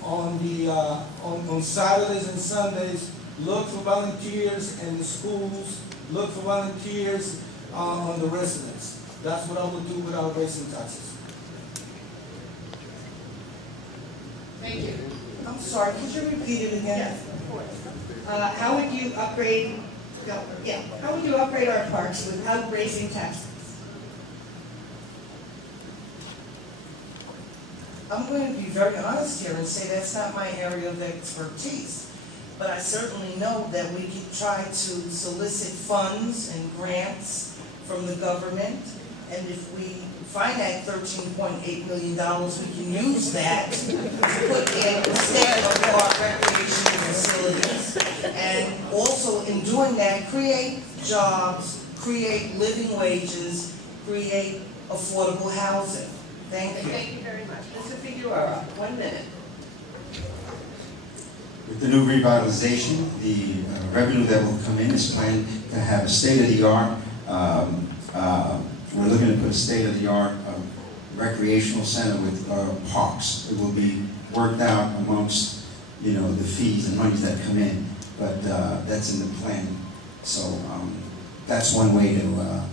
on Saturdays and Sundays, look for volunteers in the schools, look for volunteers on the residents. That's what I will do without raising taxes. Thank you. I'm sorry, could you repeat it again? Yes, of course. How would you upgrade, how would you upgrade our parks without raising taxes? I'm going to be very honest here and say that's not my area of expertise. But I certainly know that we can try to solicit funds and grants from the government. And if we find that $13.8 million, we can use that to put in state-of-the-art recreational facilities. And also in doing that, create jobs, create living wages, create affordable housing. Thank you. Thank you very much. Mr. Figueroa, 1 minute. With the new revitalization, the revenue that will come in is planned to have a state-of-the-art, we're looking to put a state-of-the-art recreational center with parks. It will be worked out amongst, the fees and monies that come in, but that's in the planning. So that's one way to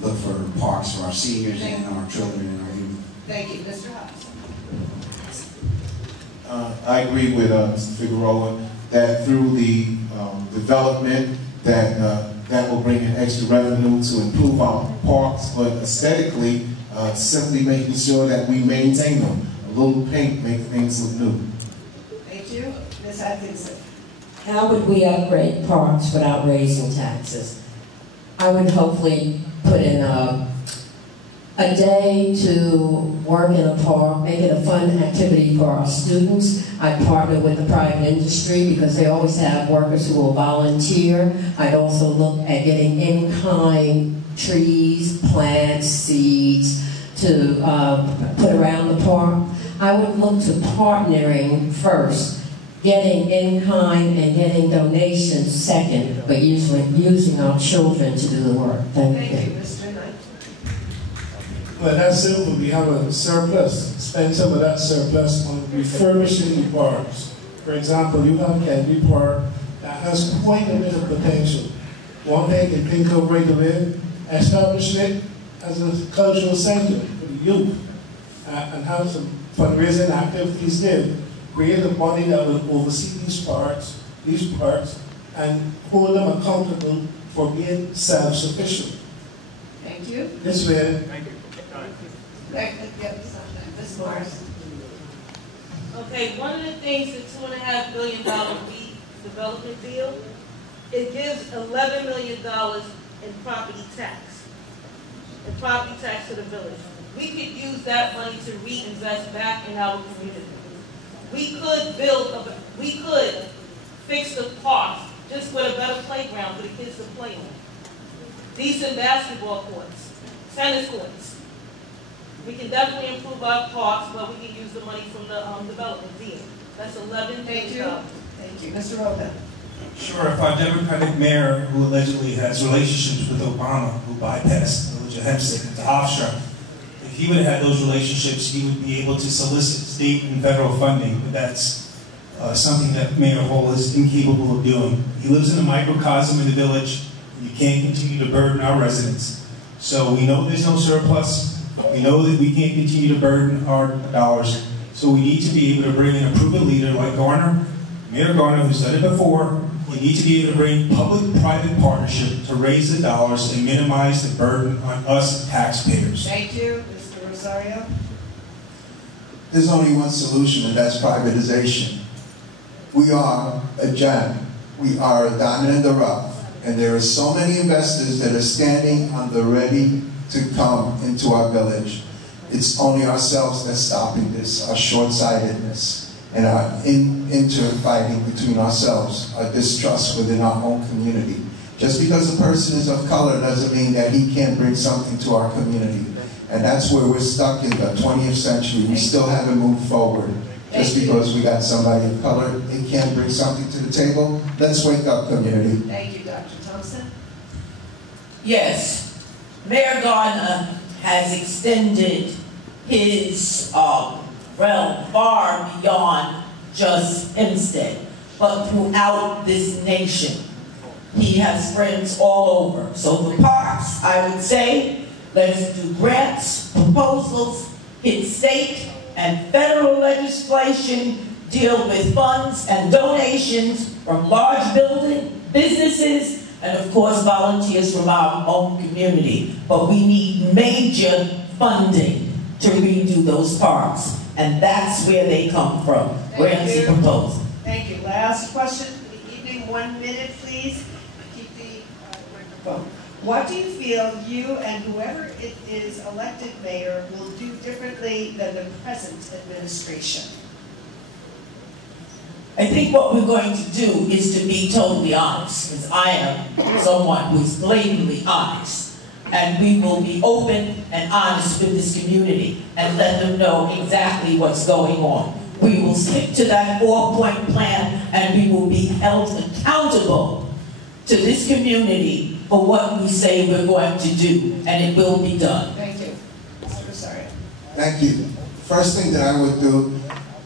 look for parks for our seniors and our children and our youth. Thank you. Mr. Hobbs. I agree with Mr. Figueroa that through the development that will bring in extra revenue to improve our parks, but aesthetically, simply making sure that we maintain them. A little paint makes things look new. Thank you. Ms. Atkinson. How would we upgrade parks without raising taxes? I would hopefully put in a day to work in a park, make it a fun activity for our students. I'd partner with the private industry because they always have workers who will volunteer. I'd also look at getting in-kind trees, plants, seeds to put around the park. I would look to partnering first, getting in-kind and getting donations second, but usually using our children to do the work. Thank you. Mr. Knight. Well, that's simple. We have a surplus. Spend some of that surplus on refurbishing the parks. For example, you have Kennedy Park that has quite a bit of potential. One thing you think of right away, establishing it as a cultural center for the youth and have some fundraising activities there. Create a body that will oversee these parks, and hold them accountable for being self-sufficient. Thank you. This way, Thank you. Ms. Morris. Okay, one of the things, the $2.5 billion redevelopment deal, it gives $11 million in property tax to the village. We could use that money to reinvest back in our community. We could fix the parks just with a better playground for the kids to play on. Decent basketball courts, tennis courts. We can definitely improve our parks, but we can use the money from the development deal. That's $11 million. Thank you. Mr. Roden. Sure, if our Democratic mayor, who allegedly has relationships with Obama, who bypassed the village of Hempstead into Hofstra, if he would have had those relationships, he would be able to solicit state and federal funding. But that's something that Mayor Hall is incapable of doing. He lives in a microcosm in the village. You can't continue to burden our residents. So we know there's no surplus. We know that we can't continue to burden our dollars. So we need to be able to bring in a proven leader like Garner, Mayor Garner, who's done it before. We need to be able to bring public-private partnership to raise the dollars and minimize the burden on us taxpayers. Thank you. Mr. Rosario. There's only one solution, and that's privatization. We are a gem. We are a diamond in the rough. And there are so many investors that are standing on the ready to come into our village. It's only ourselves that's stopping this, our short-sightedness, and our inter-fighting between ourselves, our distrust within our own community. Just because a person is of color doesn't mean that he can't bring something to our community. And that's where we're stuck in the 20th century. We still haven't moved forward. Just because we got somebody of color, they can't bring something to the table. Let's wake up, community. Thank you, Dr. Thompson. Yes, Mayor Garner has extended his realm far beyond just Hempstead, but throughout this nation. He has friends all over. So the parks, I would say, let's do grants, proposals, hit state and federal legislation, deal with funds and donations from large businesses, and of course volunteers from our own community. But we need major funding to redo those parks, and that's where they come from. Grants and proposals. Thank you. Last question for the evening, 1 minute, please. Keep the microphone. What do you feel you and whoever it is elected mayor will do differently than the present administration? I think what we're going to do is to be totally honest, because I am someone who's blatantly honest. And we will be open and honest with this community and let them know exactly what's going on. We will stick to that 4-point plan, and we will be held accountable to this community for what we say we're going to do, and it will be done. Thank you. Mr. Rosario. Thank you. First thing that I would do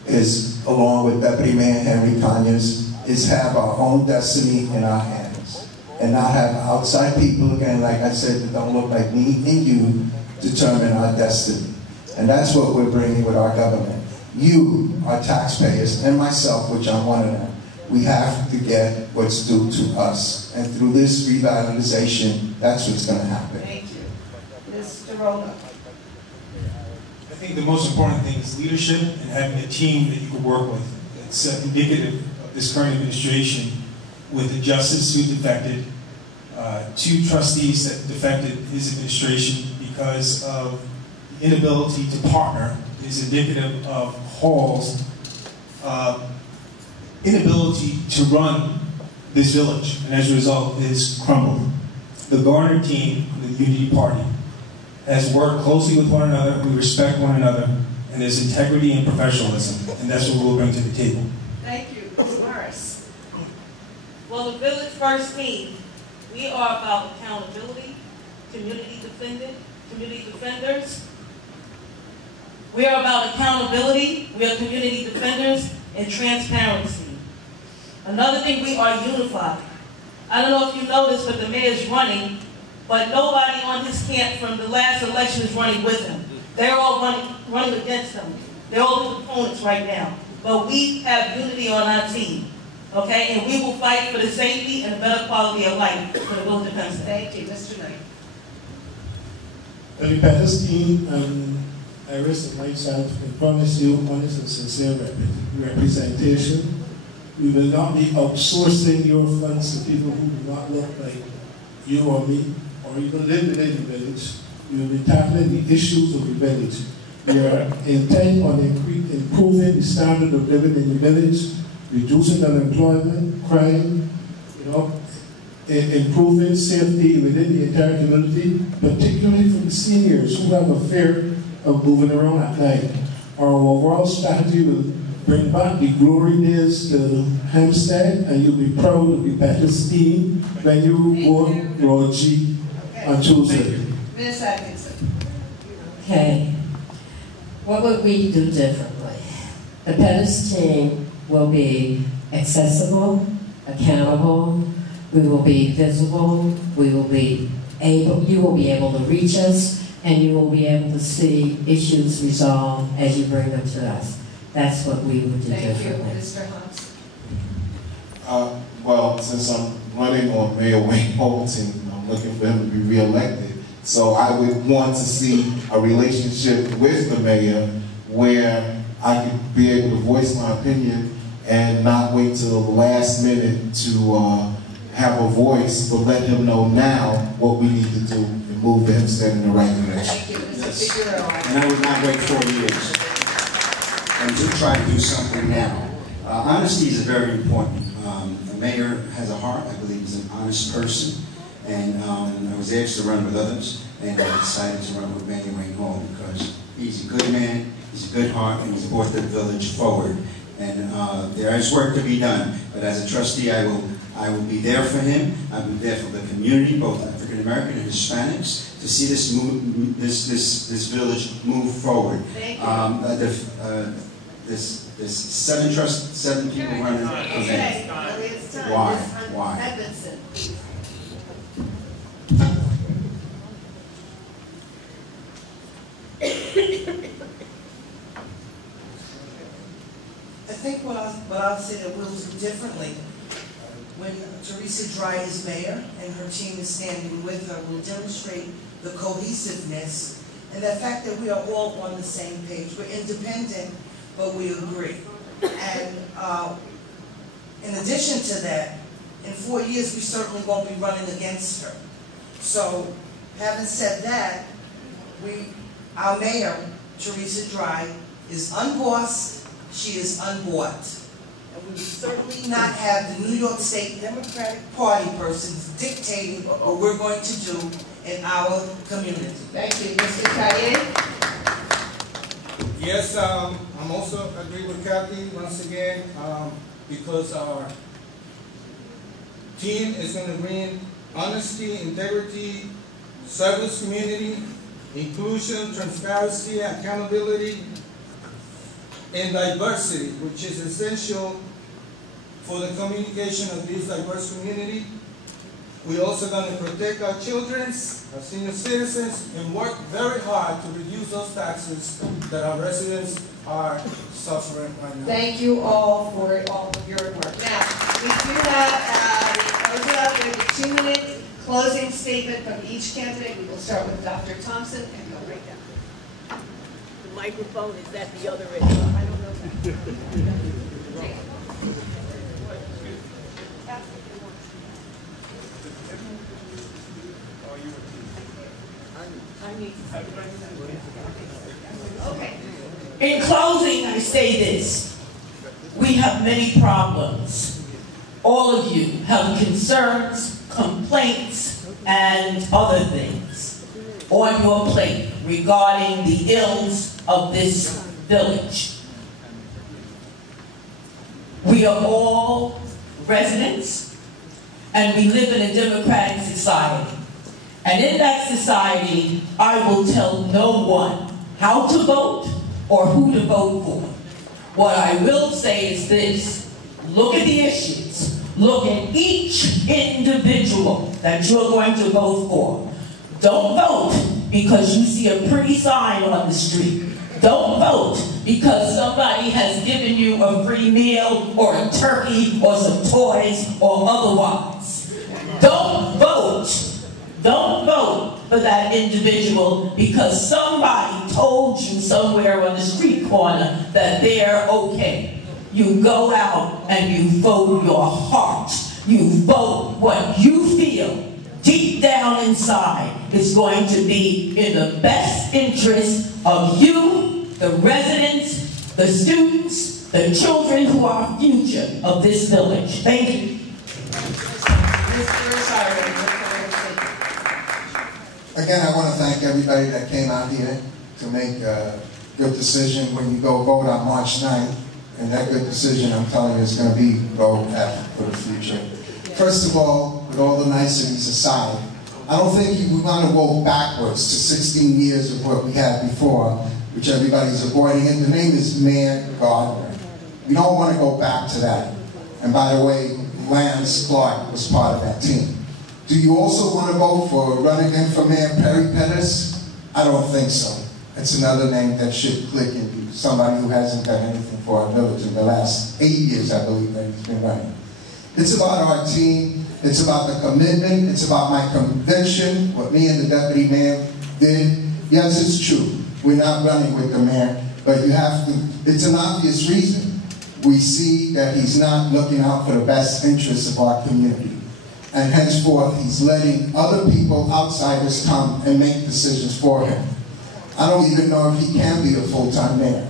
is, along with Deputy Mayor Henry Conyers, is have our own destiny in our hands and not have outside people, again, like I said, that don't look like me and you, determine our destiny. And that's what we're bringing with our government. You, our taxpayers, and myself, which I'm one of them, we have to get what's due to us. And through this revitalization, that's what's going to happen. Thank you. Mr. Rolla. I think the most important thing is leadership and having a team that you can work with. It's indicative of this current administration with the justice who defected, 2 trustees that defected his administration because of the inability to partner is indicative of Hall's inability to run this village, and as a result, it's crumbled. The Garner team, the Unity Party, has worked closely with one another, we respect one another, and there's integrity and professionalism, and that's what we'll bring to the table. Thank you. Ms. Morris. Well, the Village First team, we are about accountability, community defenders. We are about accountability, we are community defenders, and transparency. Another thing, we are unified. I don't know if you know this, but the mayor's running, but nobody on his camp from the last election is running with him. They're all running against him. They're all his opponents right now. But we have unity on our team, okay? And we will fight for the safety and the better quality of life for the village of Hempstead. Thank you. Mr. Knight. Deputy Pettis team and Iris and myself can promise you honest and sincere representation. We will not be outsourcing your funds to people who do not look like you or me, or even live within the village. We will be tackling the issues of the village. We are intent on improving the standard of living in the village, reducing unemployment, crime, improving safety within the entire community, particularly for the seniors who have a fear of moving around at night. Our overall strategy will bring back the glory days to Hempstead, and you'll be proud to be Pettis' team when you vote Roy G on Tuesday. Ms. Atkinson. Okay. What would we do differently? The Pettis team will be accessible, accountable, we will be visible, we will be able, you will be able to reach us, and you will be able to see issues resolved as you bring them to us. That's what we would do differently. Thank you. Mr. Hobbs. Well, since I'm running on Mayor Wayne Hall's team, I'm looking for him to be reelected. So I would want to see a relationship with the mayor where I could be able to voice my opinion and not wait till the last minute to have a voice, but let him know now what we need to do and move Hempstead in the right direction. Thank you, Mr. Figueroa. And I would not wait 4 years. And to try to do something now. Honesty is very important. The mayor has a heart. I believe he's an honest person. And I was asked to run with others, and I decided to run with Mayor Wayne Hall because he's a good man, he's a good heart, and he's brought the village forward. And there is work to be done. But as a trustee, I will be there for him. I will be there for the community, both African American and Hispanics, to see this village move forward. Thank you. This There's seven people running for Okay, mayor. it's time. Why? Ms. Why? Edmondson. I think what I'll say that we'll do differently, when Teresa Dry is mayor and her team is standing with her, will demonstrate the cohesiveness and the fact that we are all on the same page. We're independent, but we agree. And in addition to that, in 4 years, we certainly won't be running against her. So, having said that, our mayor, Teresa Dry, is unbossed, she is unbought. And we will certainly not have the New York State Democratic Party persons dictating what we're going to do in our community. Thank you. Mr. Carrier? Yes, I'm also agree with Kathy once again, because our team is going to bring honesty, integrity, service community, inclusion, transparency, accountability, and diversity, which is essential for the communication of this diverse community. We're also going to protect our children, our senior citizens, and work very hard to reduce those taxes that our residents are suffering right now. Thank you all for all of your work. Now, we do have, we close it up with a 2-minute closing statement from each candidate. We will start with Dr. Thompson and go right down. The microphone is at the other end. I don't know that. Okay. In closing, I say this. We have many problems. All of you have concerns, complaints, and other things on your plate regarding the ills of this village. We are all residents, and we live in a democratic society. And in that society, I will tell no one how to vote or who to vote for. What I will say is this: look at the issues. Look at each individual that you're going to vote for. Don't vote because you see a pretty sign on the street. Don't vote because somebody has given you a free meal or a turkey or some toys or otherwise. Don't vote. Don't vote for that individual because somebody told you somewhere on the street corner that they're okay. You go out and you vote your heart. You vote what you feel deep down inside is going to be in the best interest of you, the residents, the students, the children who are future of this village. Thank you. Again, I want to thank everybody that came out here to make a good decision when you go vote on March 9th. And that good decision, I'm telling you, is going to be vote for the future. First of all, with all the niceties aside, I don't think we want to go backwards to 16 years of what we had before, which everybody's avoiding it. The name is Mayor Gardner. We don't want to go back to that. And by the way, Lance Clark was part of that team. Do you also want to vote for running in for Mayor Perry Pettis? I don't think so. It's another name that should click in you. Somebody who hasn't done anything for our village in the last 8 years, I believe, that he's been running. It's about our team. It's about the commitment. It's about my conviction, what me and the deputy mayor did. Yes, it's true. We're not running with the mayor, but you have to, it's an obvious reason. We see that he's not looking out for the best interests of our community. And henceforth, he's letting other people, outsiders, come and make decisions for him. I don't even know if he can be a full-time mayor.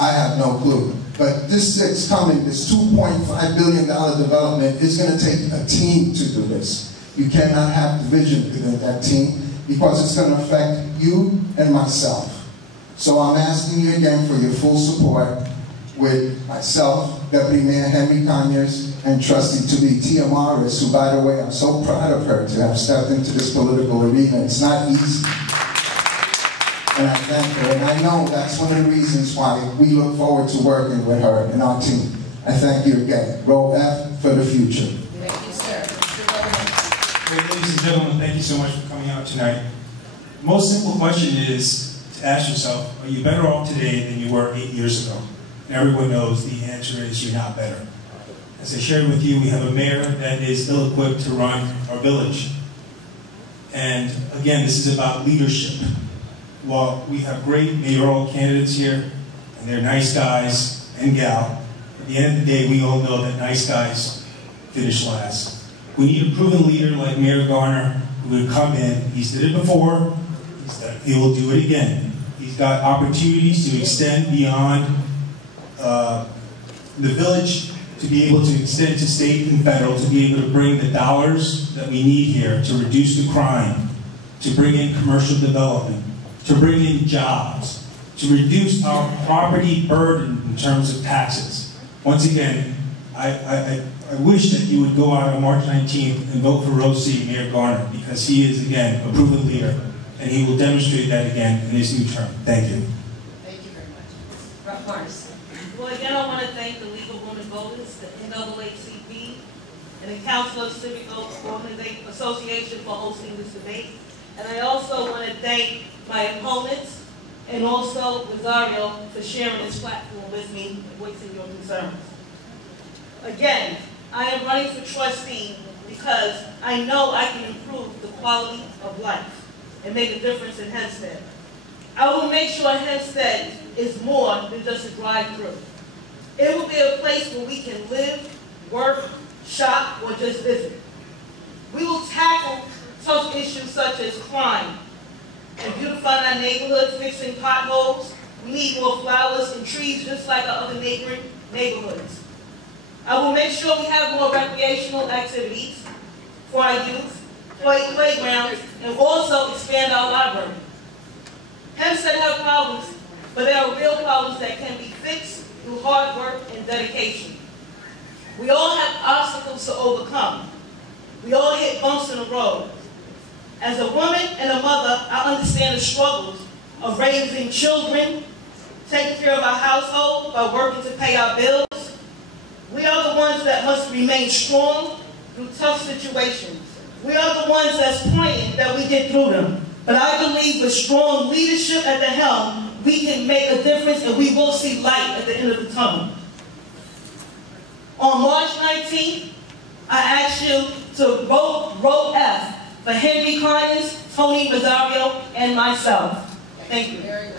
I have no clue. But this that's coming, this $2.5 billion development, is going to take a team to do this. You cannot have division within that team because it's going to affect you and myself. So I'm asking you again for your full support with myself, Deputy Mayor Henry Conyers, and Trustee-to-be Tia Morris, who, by the way, I'm so proud of her to have stepped into this political arena. It's not easy. And I thank her. And I know that's one of the reasons why we look forward to working with her and our team. I thank you again. Roll F for the future. Thank you, sir. Great, ladies and gentlemen, thank you so much for coming out tonight. The most simple question is to ask yourself, are you better off today than you were 8 years ago? And everyone knows the answer is you're not better. As I shared with you, we have a mayor that is ill-equipped to run our village. And again, this is about leadership. While we have great mayoral candidates here, and they're nice guys and gal, at the end of the day, we all know that nice guys finish last. We need a proven leader like Mayor Garner who would come in. He's did it before. He will do it again. He's got opportunities to extend beyond the village, to be able to extend to state and federal, to be able to bring the dollars that we need here to reduce the crime, to bring in commercial development, to bring in jobs, to reduce our property burden in terms of taxes. Once again, I wish that you would go out on March 19th and vote for Rose C. Mayor Garner, because he is, again, a proven leader, and he will demonstrate that again in his new term. Thank you. Thank you very much. Morris. Well, again, I want to thank the League of Women Voters, the NAACP, and the Council of Civic Association for hosting this debate. And I also want to thank my opponents and also Rosario for sharing this platform with me and voicing your concerns. Again, I am running for trustee because I know I can improve the quality of life and make a difference in Hempstead. I will make sure Hempstead is more than just a drive-through. It will be a place where we can live, work, shop, or just visit. We will tackle tough issues such as crime and beautifying our neighborhoods, fixing potholes. We need more flowers and trees just like our other neighboring neighborhoods. I will make sure we have more recreational activities for our youth, playgrounds, and also expand our library. Hempstead have problems, but there are real problems that can be fixed through hard work and dedication. We all have obstacles to overcome. We all hit bumps in the road. As a woman and a mother, I understand the struggles of raising children, taking care of our household by working to pay our bills. We are the ones that must remain strong through tough situations. We are the ones that's praying that we get through them. But I believe with strong leadership at the helm, we can make a difference and we will see light at the end of the tunnel. On March 19th, I ask you to vote F for Henry Carnes, Tony Rosario, and myself. Thank you very much.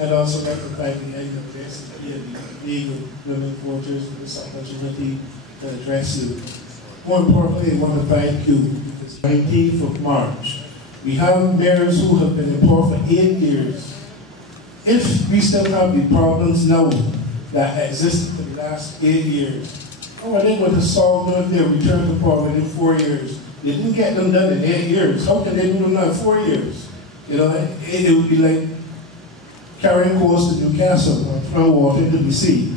I'd also like to thank the NAACP and the League of Women Voters for this opportunity to address you. More importantly, I want to thank you because 19th of March, we have mayors who have been in power for 8 years. If we still have the problems now that existed for the last 8 years, how are they going to solve them if they return to power within 4 years? They didn't get them done in 8 years. How can they do them now in 4 years? You know, it would be like carrying coals to Newcastle and throwing water into the sea.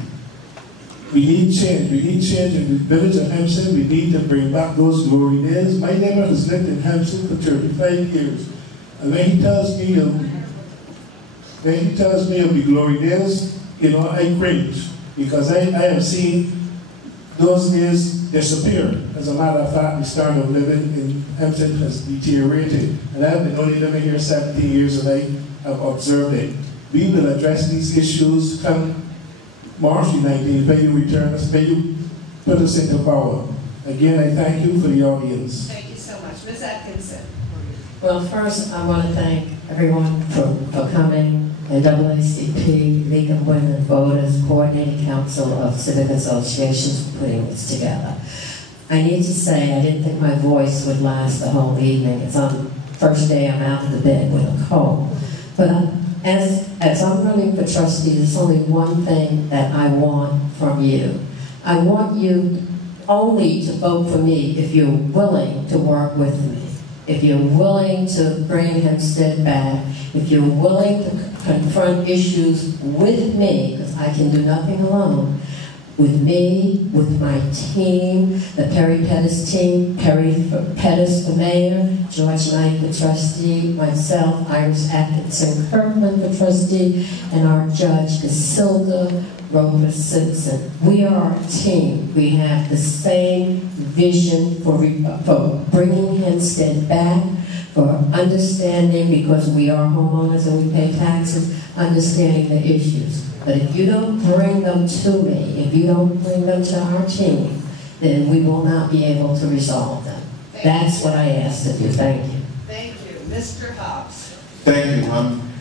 We need change. We need change in the village of Hempstead. We need to bring back those glory days. My neighbor has lived in Hempstead for 35 years. And when he tells me of the glory days, you know, I cringe. Because I have seen those days disappear. As a matter of fact, the standard of living in Hempstead has deteriorated. And I've been only living here 17 years and I have observed it. We will address these issues come March 19th, when you return us, when you put us into power. Again, I thank you for the audience. Thank you so much. Ms. Atkinson. Well, first, I want to thank everyone for coming, the NAACP, League of Women Voters, Coordinating Council of Civic Associations for putting this together. I need to say I didn't think my voice would last the whole evening. It's on the first day I'm out of the bed with a cold. But as I'm running for trustee, there's only one thing that I want from you. I want you only to vote for me if you're willing to work with me, if you're willing to bring Hempstead back, if you're willing to confront issues with me, because I can do nothing alone. with me, with my team, the Perry Pettis team, Perry Pettis, the mayor, George Knight, the trustee, myself, Iris Atkinson Kirkland, the trustee, and our judge, Casilda Roper Simpson. We are a team. We have the same vision for bringing Hempstead back, for understanding, because we are homeowners and we pay taxes, understanding the issues. But if you don't bring them to me, if you don't bring them to our team, then we will not be able to resolve them. That's what I asked of you. Thank you. Thank you. Mr. Hobbs. Thank you.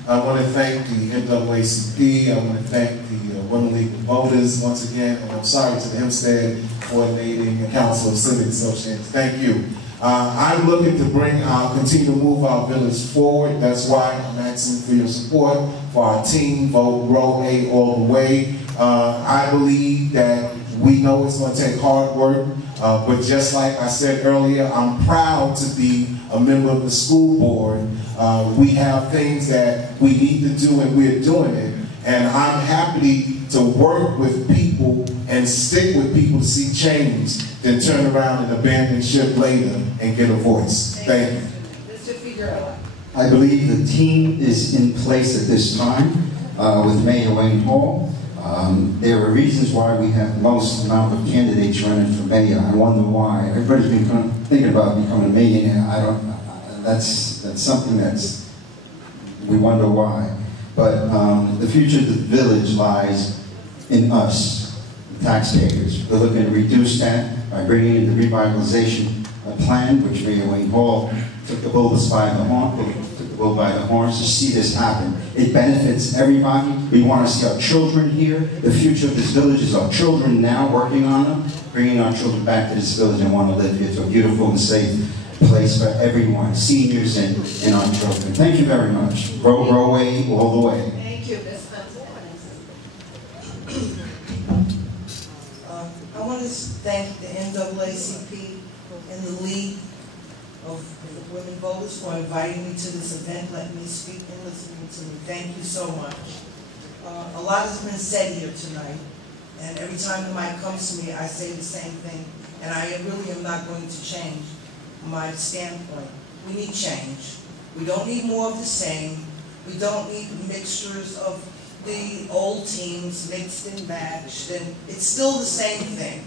I want to thank the NAACP. I want to thank the Women League of Voters once again, and I'm sorry to the Hempstead Coordinating Council of Civic Associations. Thank you. I'm looking to continue to move our village forward. That's why I'm asking for your support for our team. Vote Row A all the way. I believe that we know it's going to take hard work, but just like I said earlier, I'm proud to be a member of the school board. We have things that we need to do, and we're doing it. And I'm happy to work with people and stick with people to see change, then turn around and abandon ship later and get a voice. Thank you. Mr. Figueroa. I believe the team is in place at this time with Mayor Wayne Hall. There are reasons why we have the most amount of candidates running for mayor. I wonder why. Everybody's been thinking about becoming a millionaire. I don't. That's something we wonder why. But the future of the village lies in us, the taxpayers. We're looking to reduce that by bringing in the revitalization plan, which Mayor Wayne Hall took the bull by the horns to see this happen. It benefits everybody. We want to see our children here. The future of this village is our children now, working on them, bringing our children back to this village and want to live here to a beautiful and safe place for everyone, seniors and our children. Thank you very much. Row A all the way. Thank you, Ms. I want to thank the NAACP and the League of Women Voters for inviting me to this event, letting me speak and listening to me. Thank you so much. A lot has been said here tonight, and every time the mic comes to me, I say the same thing, and I really am not going to change my standpoint. We need change. We don't need more of the same. We don't need mixtures of the old teams mixed and matched, and it's still the same thing.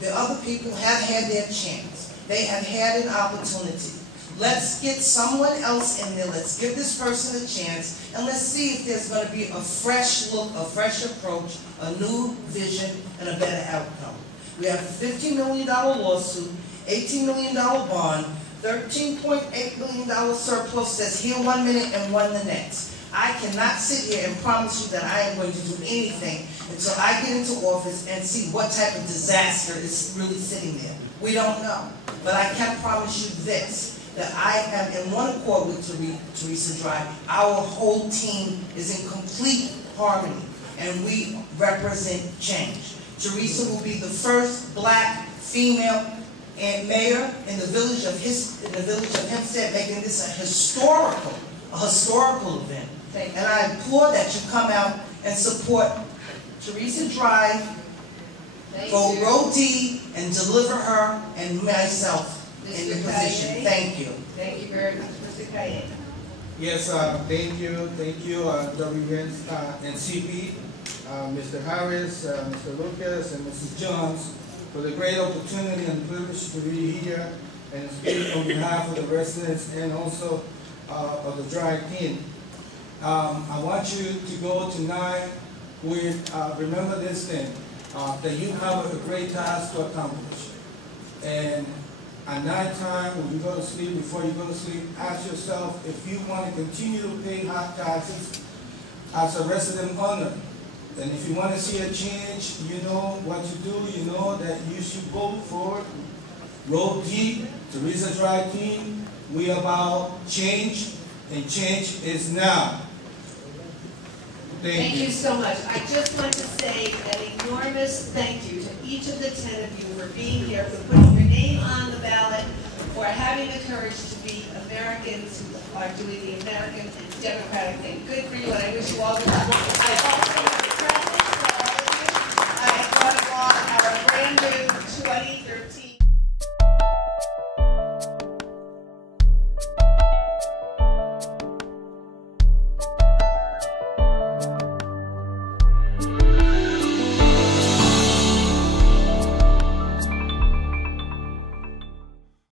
The other people have had their chance. They have had an opportunity. Let's get someone else in there. Let's give this person a chance, and let's see if there's going to be a fresh look, a fresh approach, a new vision, and a better outcome. We have a $50 million lawsuit, $18 million bond, $13.8 million surplus that's here 1 minute and one the next. I cannot sit here and promise you that I am going to do anything until I get into office and see what type of disaster is really sitting there. We don't know. But I can promise you this, that I am in one accord with Teresa Drive. Our whole team is in complete harmony, and we represent change. Teresa will be the first black female and mayor in the village of Hempstead, making this a historical event. And I implore that you come out and support Teresa Drive, go Row D, and deliver her and myself in the position. Thank you. Thank you very much, Mr. Kaye. Yes, thank you, WNCP, Mr. Harris, Mr. Lucas, and Mrs. Jones, for the great opportunity and privilege to be here and speak on behalf of the residents and also of the Drive team. I want you to go tonight with, remember this thing, that you have a great task to accomplish. And at night time, when you go to sleep, before you go to sleep, ask yourself if you want to continue to pay high taxes as a resident owner. And if you want to see a change, you know what to do. You know that you should vote for Row D, Teresa Drive team. We about change, and change is now. Thank you so much. I just want to say an enormous thank you to each of the 10 of you for being here, for putting your name on the ballot, for having the courage to be Americans who are doing the American and democratic thing. Good for you, and I wish you all the best.